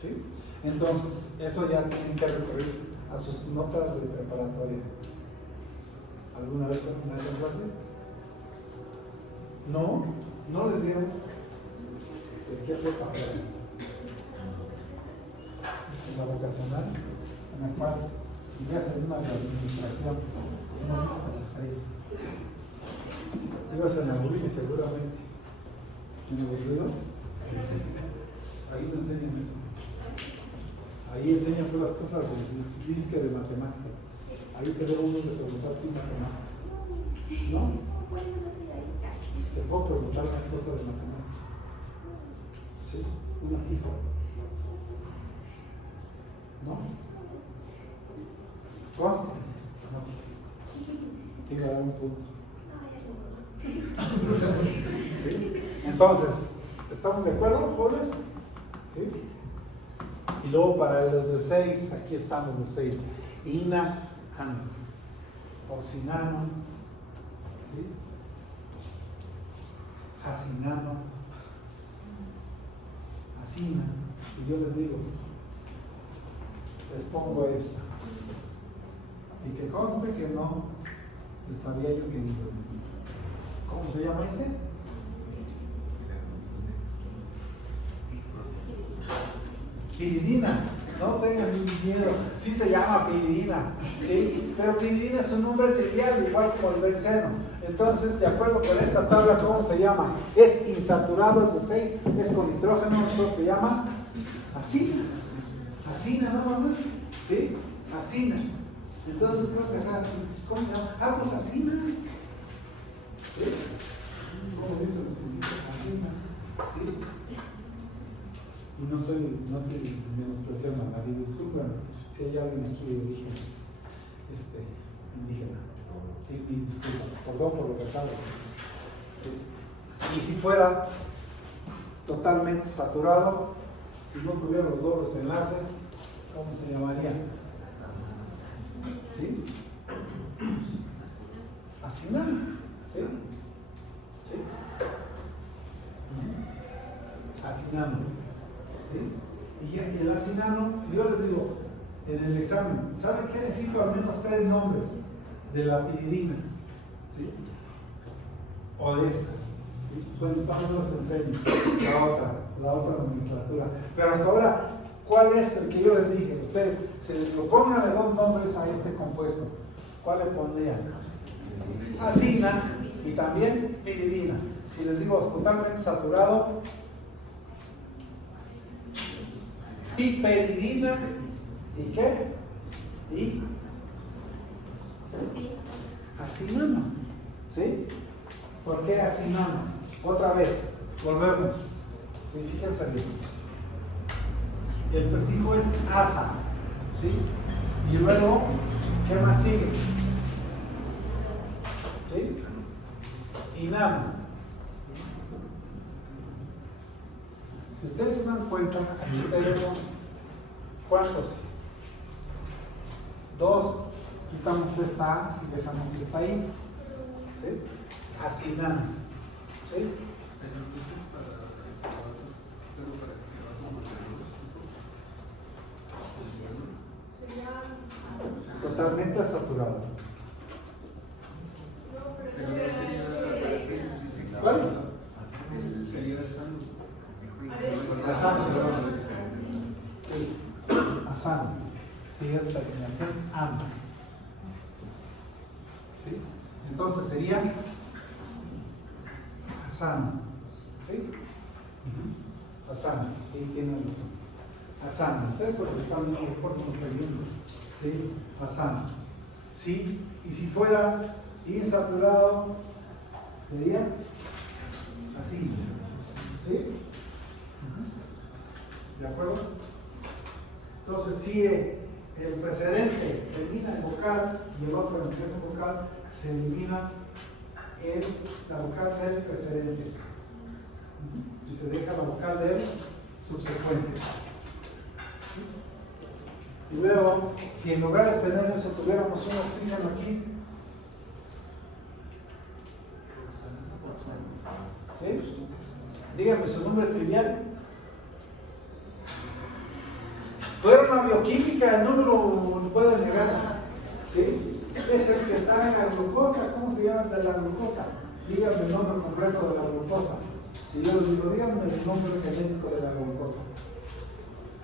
¿Sí? Entonces, eso ya tienen que recurrir a sus notas de preparatoria. ¿Alguna vez en esa clase? No, no les dieron. ¿Qué fue papel? En la vocacional, en la cual ya se una de administración, no a las 6. Ibas en aburrir seguramente. ¿En aburrido? Ahí no enseñan eso. Ahí enseñan todas las cosas del disque de matemáticas. Ahí te debo uno de preguntar tú matemáticas. ¿No? Te puedo preguntar una cosa de matemáticas. ¿Sí? Una cifra. ¿No? ¿Consta? No. ¿Qué le damos puntos? ¿Sí? Entonces, ¿estamos de acuerdo, jóvenes? ¿Sí? Y luego para los de 6, aquí estamos de 6. Ina, an, oxinano, ¿sí? Asinano, asina. Si yo les digo, les pongo esta. Y que conste que no les sabía yo que digo eso. ¿Cómo se llama ese? Piridina. No tengan miedo. Sí se llama piridina. ¿Sí? Pero piridina es un nombre trivial, igual como el benceno. Entonces, de acuerdo con esta tabla, ¿cómo se llama? Es insaturado, es de 6, es con nitrógeno, entonces se llama acina. Acina nada más. ¿Sí? Acina. Entonces, ¿cómo se llama? Ah, pues acina. ¿Sí? ¿Cómo dicen los indígenas? Asina. ¿Sí? Y no estoy menospreciando a nadie, disculpen si hay alguien aquí de origen indígena. Sí, y disculpen, perdón por lo que acabo de decir. ¿Sí? Y si fuera totalmente saturado, si no tuviera los dobles enlaces, ¿cómo se llamaría? ¿Sí? Acinano. ¿Sí? ¿Sí? Acinano. ¿Sí? Y el acinano, yo les digo, en el examen, ¿saben qué? Necesito al menos 3 nombres de la piridina. ¿Sí? O de esta. ¿Sí? Bueno, también los enseño. La otra nomenclatura. Pero hasta ahora, ¿cuál es el que yo les dije? Ustedes, se les propongan de 2 nombres a este compuesto. ¿Cuál le pondrían? Acina y también piridina. Si les digo totalmente saturado, piperidina y ¿qué? Y acinano. ¿Sí? ¿Por qué acinano? Otra vez, volvemos. ¿Sí? Fíjense bien. El prefijo es asa. ¿Sí? Y luego, ¿qué más sigue? ¿Sí? Inano. Si ustedes se dan cuenta, aquí tenemos ¿cuántos? 2, quitamos esta A y dejamos esta I. ¿Sí? Asinano. ¿Sí? Totalmente saturado. ¿Cuál? Asano, perdón. Sí, asano. Sí, es la terminación am. ¿Sí? Entonces sería asano. ¿Sí? Asano. Sí, tiene razón. Asano. Ustedes por están viendo por perdiendo. ¿Sí? Asano. ¿Sí? Y si fuera insaturado, sería así. ¿Sí? ¿De acuerdo? Entonces, si el precedente termina en vocal y el otro empieza en vocal, se elimina la vocal del precedente y se deja la vocal del subsecuente. Y luego, si en lugar de tener eso tuviéramos un oxígeno aquí, ¿sí? Dígame su nombre trivial. Fueron a bioquímica, el número lo pueden negar. ¿Sí? Es el que está en la glucosa. ¿Cómo se llama de la glucosa? Díganme el nombre completo de la glucosa. Si yo les digo, díganme el nombre genético de la glucosa.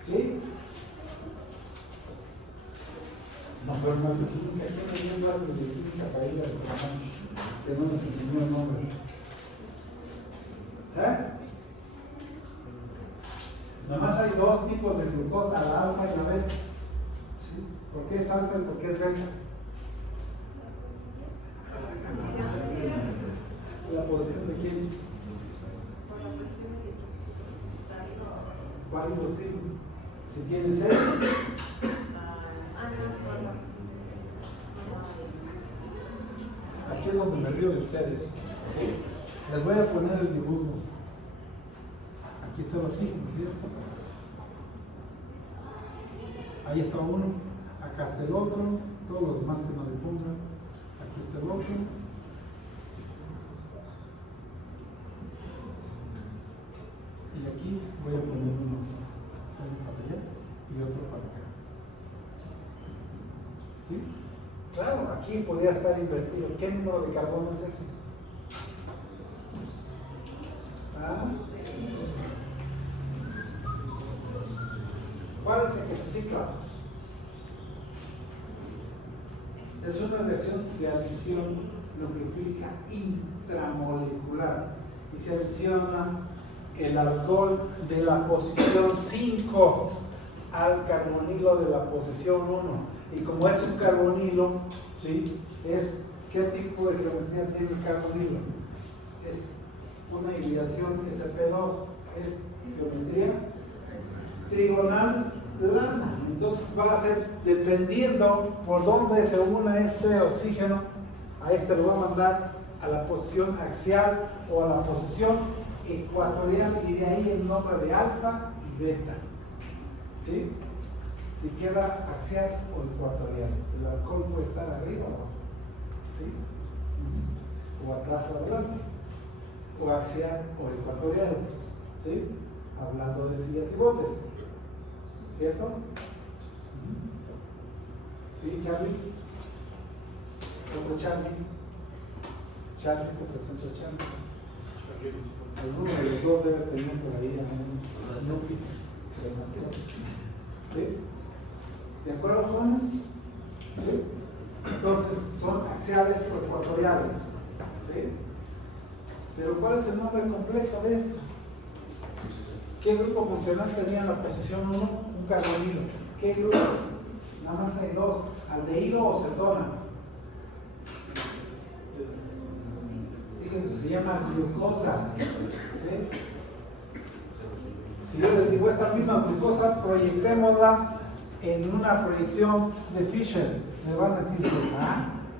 ¿Sí? No, pero no, bioquímica, ¿quién me dio más de bioquímica para ir a examen? Que no nos enseñó el nombre. Nomás hay dos tipos de glucosa, la alfa y la beta. ¿Sí? ¿Por qué es alfa y por qué es beta? ¿La posición de quién? ¿Cuál hidroxilo? Si tiene C. Aquí es donde me río de ustedes. ¿Sí? Les voy a poner el dibujo. Aquí está el oxígeno, ¿cierto? Ahí está uno, acá está el otro, todos los demás que no le pongan. Aquí está el otro. Y aquí voy a poner uno para allá y otro para acá. ¿Sí? Claro, aquí podría estar invertido. ¿Qué número de carbono es ese? ¿Cuál es el que se cicla? Es una reacción de adición nucleofílica intramolecular y se adiciona el alcohol de la posición 5 al carbonilo de la posición 1. Y como es un carbonilo, ¿sí? ¿Qué tipo de geometría tiene el carbonilo? Es una hibridación sp2, es geometría trigonal plana. Entonces va a ser, dependiendo por dónde se una este oxígeno, a este lo va a mandar a la posición axial o a la posición ecuatorial, y de ahí el nombre de alfa y beta. ¿Sí? Si queda axial o ecuatorial, el alcohol puede estar arriba o abajo, ¿sí? O atrás o adelante, o axial o ecuatorial, ¿sí? Hablando de sillas y botes, ¿cierto? ¿Sí, Charlie? ¿Otro Charlie? Charlie, te presento a Charlie. Alguno de los dos debe tener por ahí a Snoopy, ¿sí? ¿De acuerdo, jóvenes? ¿Sí? Entonces, son axiales o ecuatoriales, ¿sí? Pero ¿cuál es el nombre completo de esto? ¿Qué grupo funcional tenía en la posición 1? Un carbonilo. ¿Qué grupo? Nada más hay dos, aldehído o cetona. Fíjense, se llama glucosa. ¿Sí? Si yo les digo esta misma glucosa, proyectémosla en una proyección de Fischer, me van a decir, pues,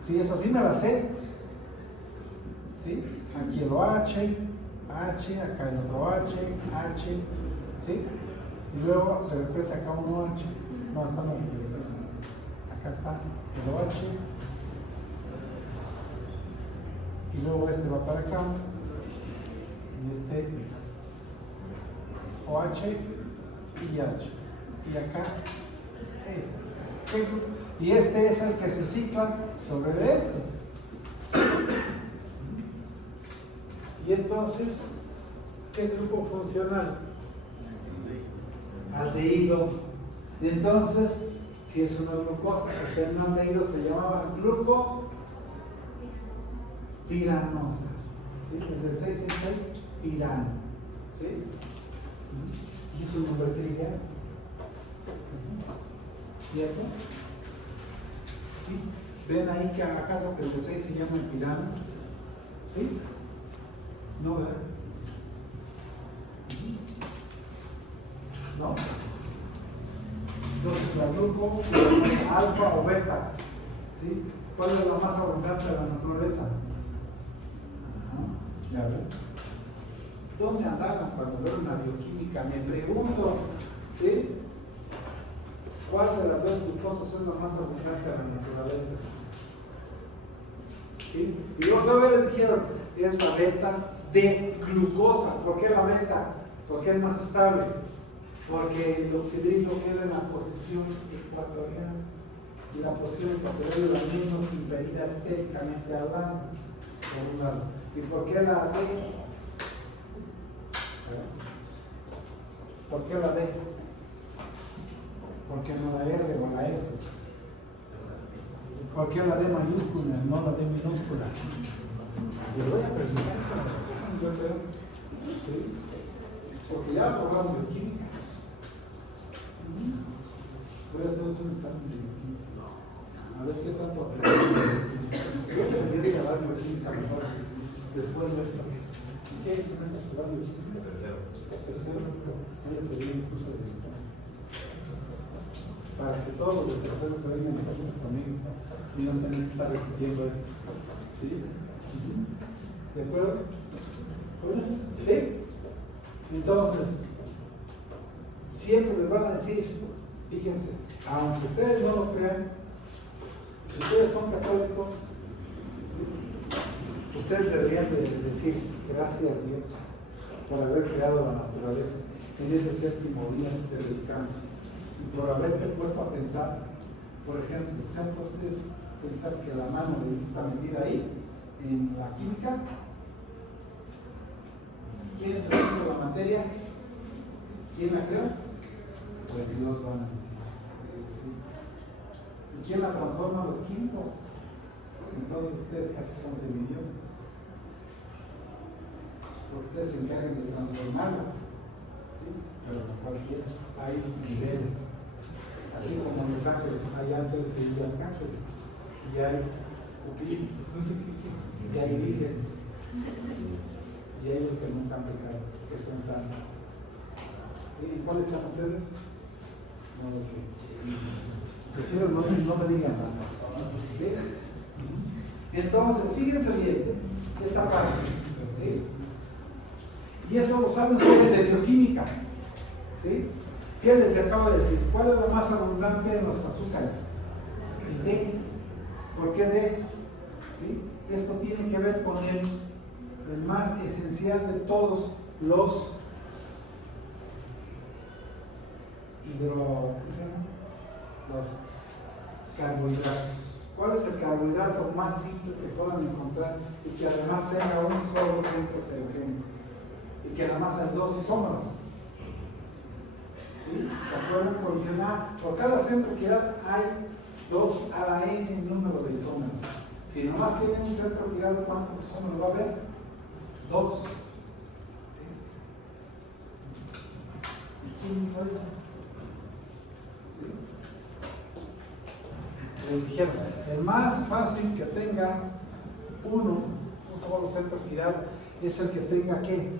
si es así me la sé. ¿Sí? Aquí el OH, H, acá el otro H, ¿sí? Y luego de repente acá un OH, no, está mal, acá está el OH, y luego este va para acá, y este OH y H, y acá este, y este es el que se cicla sobre este. Y entonces, ¿qué grupo funcional? Aldehído. Y entonces, si es una glucosa que está en aldehído, se llamaba glucopiranosa. ¿Sí? El de 6 es el pirano. ¿Sí? Y es un nombre trivial. ¿Cierto? ¿Sí? ¿Ven ahí que acaso que el de 6 se llama el pirano? ¿Sí? No, ¿verdad? ¿no? Entonces la gluco, alfa o beta, ¿sí? ¿Cuál es la más abundante de la naturaleza? Ajá, ya ven. ¿Dónde andaban cuando veo una bioquímica? Me pregunto, ¿sí? ¿Cuál de las dos glucosas es la más abundante de la naturaleza? ¿Sí? Y luego todavía les dijeron, es la beta de glucosa. ¿Por qué la beta? Porque es más estable. Porque el oxidrilo queda en la posición ecuatorial. Y la posición ecuatorial es la menos impedida técnicamente hablando. Por un lado. ¿Y por qué la D? ¿Por qué la D? ¿Por qué no la R o la S? ¿Por qué la D mayúscula, no la D minúscula? Les voy a preguntar esa razón, yo creo. ¿Sí? Porque ya aprobamos bioquímica. Voy a hacerles un examen de bioquímica. A ver qué tanto aprendemos. Yo debería dar bioquímica mejor después de esto. ¿Qué semestre se va a bioquímica? Tercero. Sí, yo pedí un curso de bioquímica. Para que todos los de tercero se vengan aquí conmigo y no tengan que estar repitiendo esto. ¿Sí? ¿De acuerdo? ¿Sí? Entonces, siempre les van a decir, fíjense, aunque ustedes no lo crean, si ustedes son católicos, ¿sí? Ustedes deberían de decir, gracias a Dios por haber creado la naturaleza en ese séptimo día de descanso. Y por haberte puesto a pensar, por ejemplo, ¿saben ustedes pensar que la mano de Dios está metida ahí, en la química? ¿Quién es el que hizo la materia? ¿Quién la creó? Pues Dios, van a decir. Sí. ¿Y quién la transforma? Los químicos. Entonces ustedes casi son semidioses. Porque ustedes se encargan de transformarla. ¿Sí? Pero no cualquiera. Hay niveles. Así como en los ángeles hay ángeles y arcángeles. Y hay cupidos. Y hay vírgenes. Y hay los que nunca han pecado, que son santos. ¿Sí? ¿Y cuáles están ustedes? No lo sé. Prefiero no me digan nada. ¿Sí? Entonces, fíjense bien esta parte. ¿Sí? Y eso lo saben ustedes de bioquímica. ¿Sí? ¿Qué les acabo de decir? ¿Cuál es la más abundante en los azúcares? El D. ¿Por qué D? ¿Sí? Esto tiene que ver con el más esencial de todos los los carbohidratos. ¿Cuál es el carbohidrato más simple que puedan encontrar y que además tenga un solo centro estereogénico? Y que además hay dos isómeros. ¿Sí? ¿Se acuerdan? Por cada centro quiral hay 2 a la n número de isómeros. Si nomás tienen un centro quiral, ¿cuántos isómeros va a haber? 2. ¿Sí? ¿Y quién hizo eso? ¿Sí? Les dijeron, el más fácil que tenga un solo centro quiral es el que tenga ¿qué?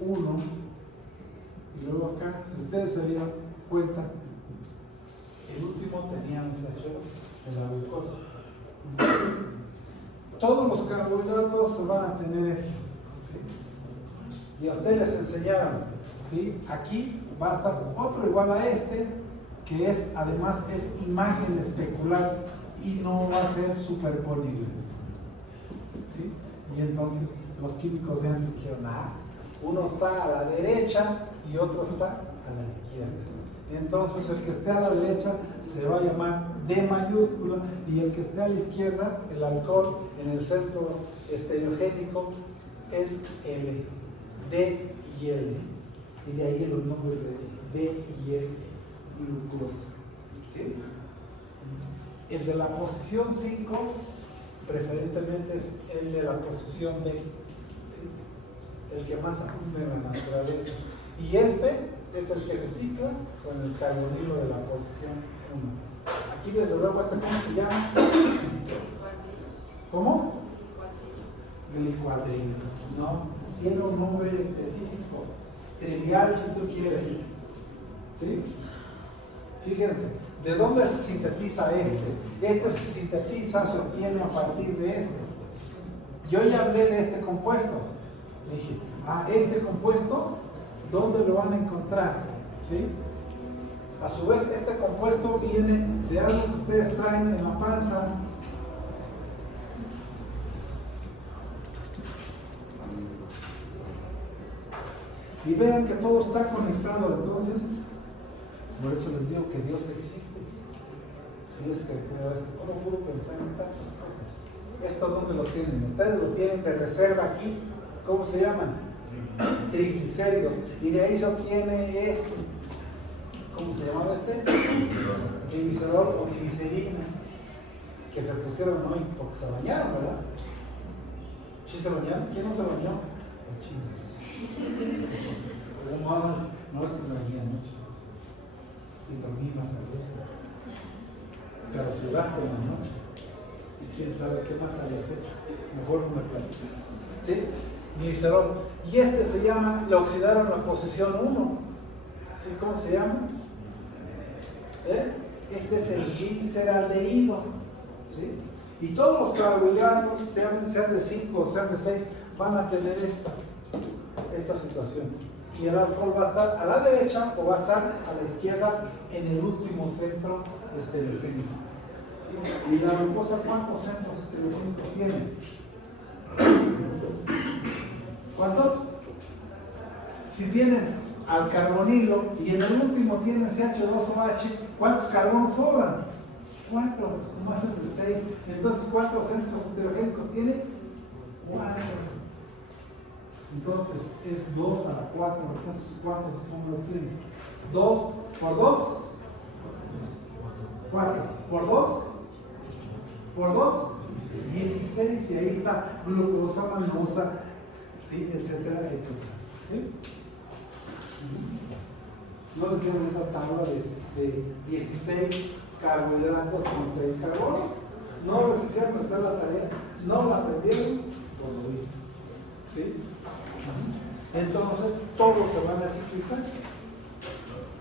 1. Y luego acá, si ustedes se dieron cuenta, el último tenía los H2 en la glucosa. Todos los carbohidratos van a tener esto. ¿Sí? Y a ustedes les enseñaron, ¿sí? Aquí va a estar otro igual a este, que es, además, es imagen especular y no va a ser superponible. ¿Sí? Y entonces los químicos de antes dijeron, uno está a la derecha y otro está a la izquierda. Entonces el que esté a la derecha se va a llamar D mayúscula y el que esté a la izquierda, el alcohol en el centro estereogénico es L, D y L. Y de ahí los nombres de D y L, glucosa. ¿Sí? El de la posición 5 preferentemente es el de la posición D. ¿Sí? El que más abunda en la naturaleza. Y este es el que se cicla con el carbonilo de la posición 1. Aquí desde luego ¿cómo se llama? ¿Cómo? Glicuadrilo. No, tiene un nombre específico. trivial si tú quieres. ¿Sí? Fíjense, ¿de dónde se sintetiza este? Este se sintetiza, se obtiene a partir de este. Yo ya hablé de este compuesto. Dije, este compuesto, ¿dónde lo van a encontrar? ¿Sí? A su vez, este compuesto viene de algo que ustedes traen en la panza. Y vean que todo está conectado, entonces, por eso les digo que Dios existe. Si es que creo esto, no puedo pensar en tantas cosas. ¿Esto dónde lo tienen? Ustedes lo tienen de reserva aquí. ¿Cómo se llaman? Triglicéridos. Y de ahí se obtiene esto. ¿Cómo se llamaba este? Glicerol o glicerina. Que se pusieron hoy porque se bañaron, ¿verdad? ¿Sí se bañaron? ¿Quién no se bañó? Los chinos. No se bañó mucho. Y dormí más a gusto. Pero sudaste en la noche. Y quién sabe qué más habías hecho. Mejor no me platicas. ¿Sí? Glicerol. Y este se llama, le oxidaron la posición 1. ¿Sí? ¿Cómo se llama? Este es el gliceraldehído. ¿Sí? Y todos los carbohidratos, sean de 5 o sean de 6, van a tener esta situación. Y el alcohol va a estar a la derecha o va a estar a la izquierda en el último centro estereogénico. ¿Sí? ¿Y la glucosa cuántos centros estereogénicos tiene? ¿Cuántos? Si tienen al carbonilo y en el último tienen CH2OH, ¿cuántos carbonos sobran? 4, como haces de 6. Entonces, ¿cuántos centros estereogénicos tiene? 4. Entonces, es 2 a la 4. Entonces, ¿cuántos son los tiene? 2 por 2. 4 por 2. Por 2. 16. Y ahí está glucosa, manosa, ¿sí? Etcétera, etcétera. ¿Sí? No les dieron esa tabla de 16 carbohidratos con 6 carbonos. No les hicieron prestar la tarea, no la aprendieron, pues lo viste. ¿Sí? Entonces todos se van a ciclizar.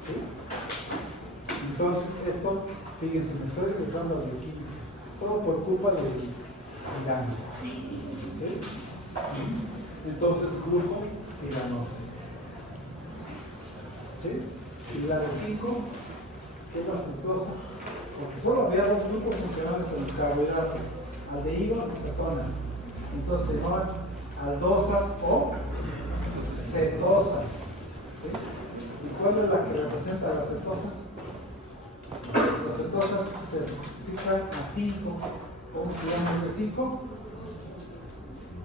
¿Sí? Entonces esto, fíjense, me estoy regresando a bioquímica. Todo por culpa del gamma. ¿Sí? Entonces gluco y ganosa. ¿Sí? Y la de 5, que es la fructosa, porque solo había 2 grupos funcionales en los carbohidratos, aldehído y cetona. Entonces se llamaban aldosas o cetosas. ¿Sí? ¿Y cuál es la que representa las cetosas? Las cetosas se cifran a 5. ¿Cómo se llama el de 5?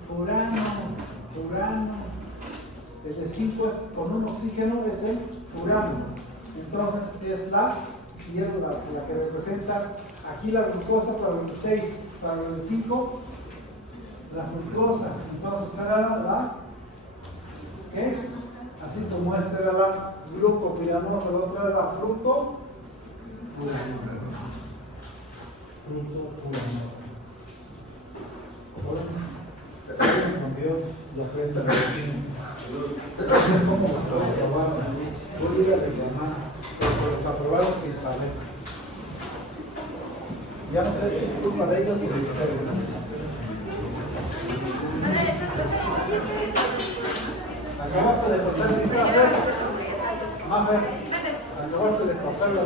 Furano. El de 5 es con un oxígeno, es el furano. Entonces es si es la que representa aquí la glucosa para los 6, para los 5, la fructosa. Entonces será la ¿qué? Así como esta era la glucopiranosa, la otra era la fructofuranosa. Con Dios lo ofrenda a ¿cómo lo aprobaron? Tú dígale a mi hermana, porque los aprobaron sin saber. Ya no sé si es culpa de ellos o de ustedes. Acabaste de pasar el día, Mafer. Acabaste de pasar la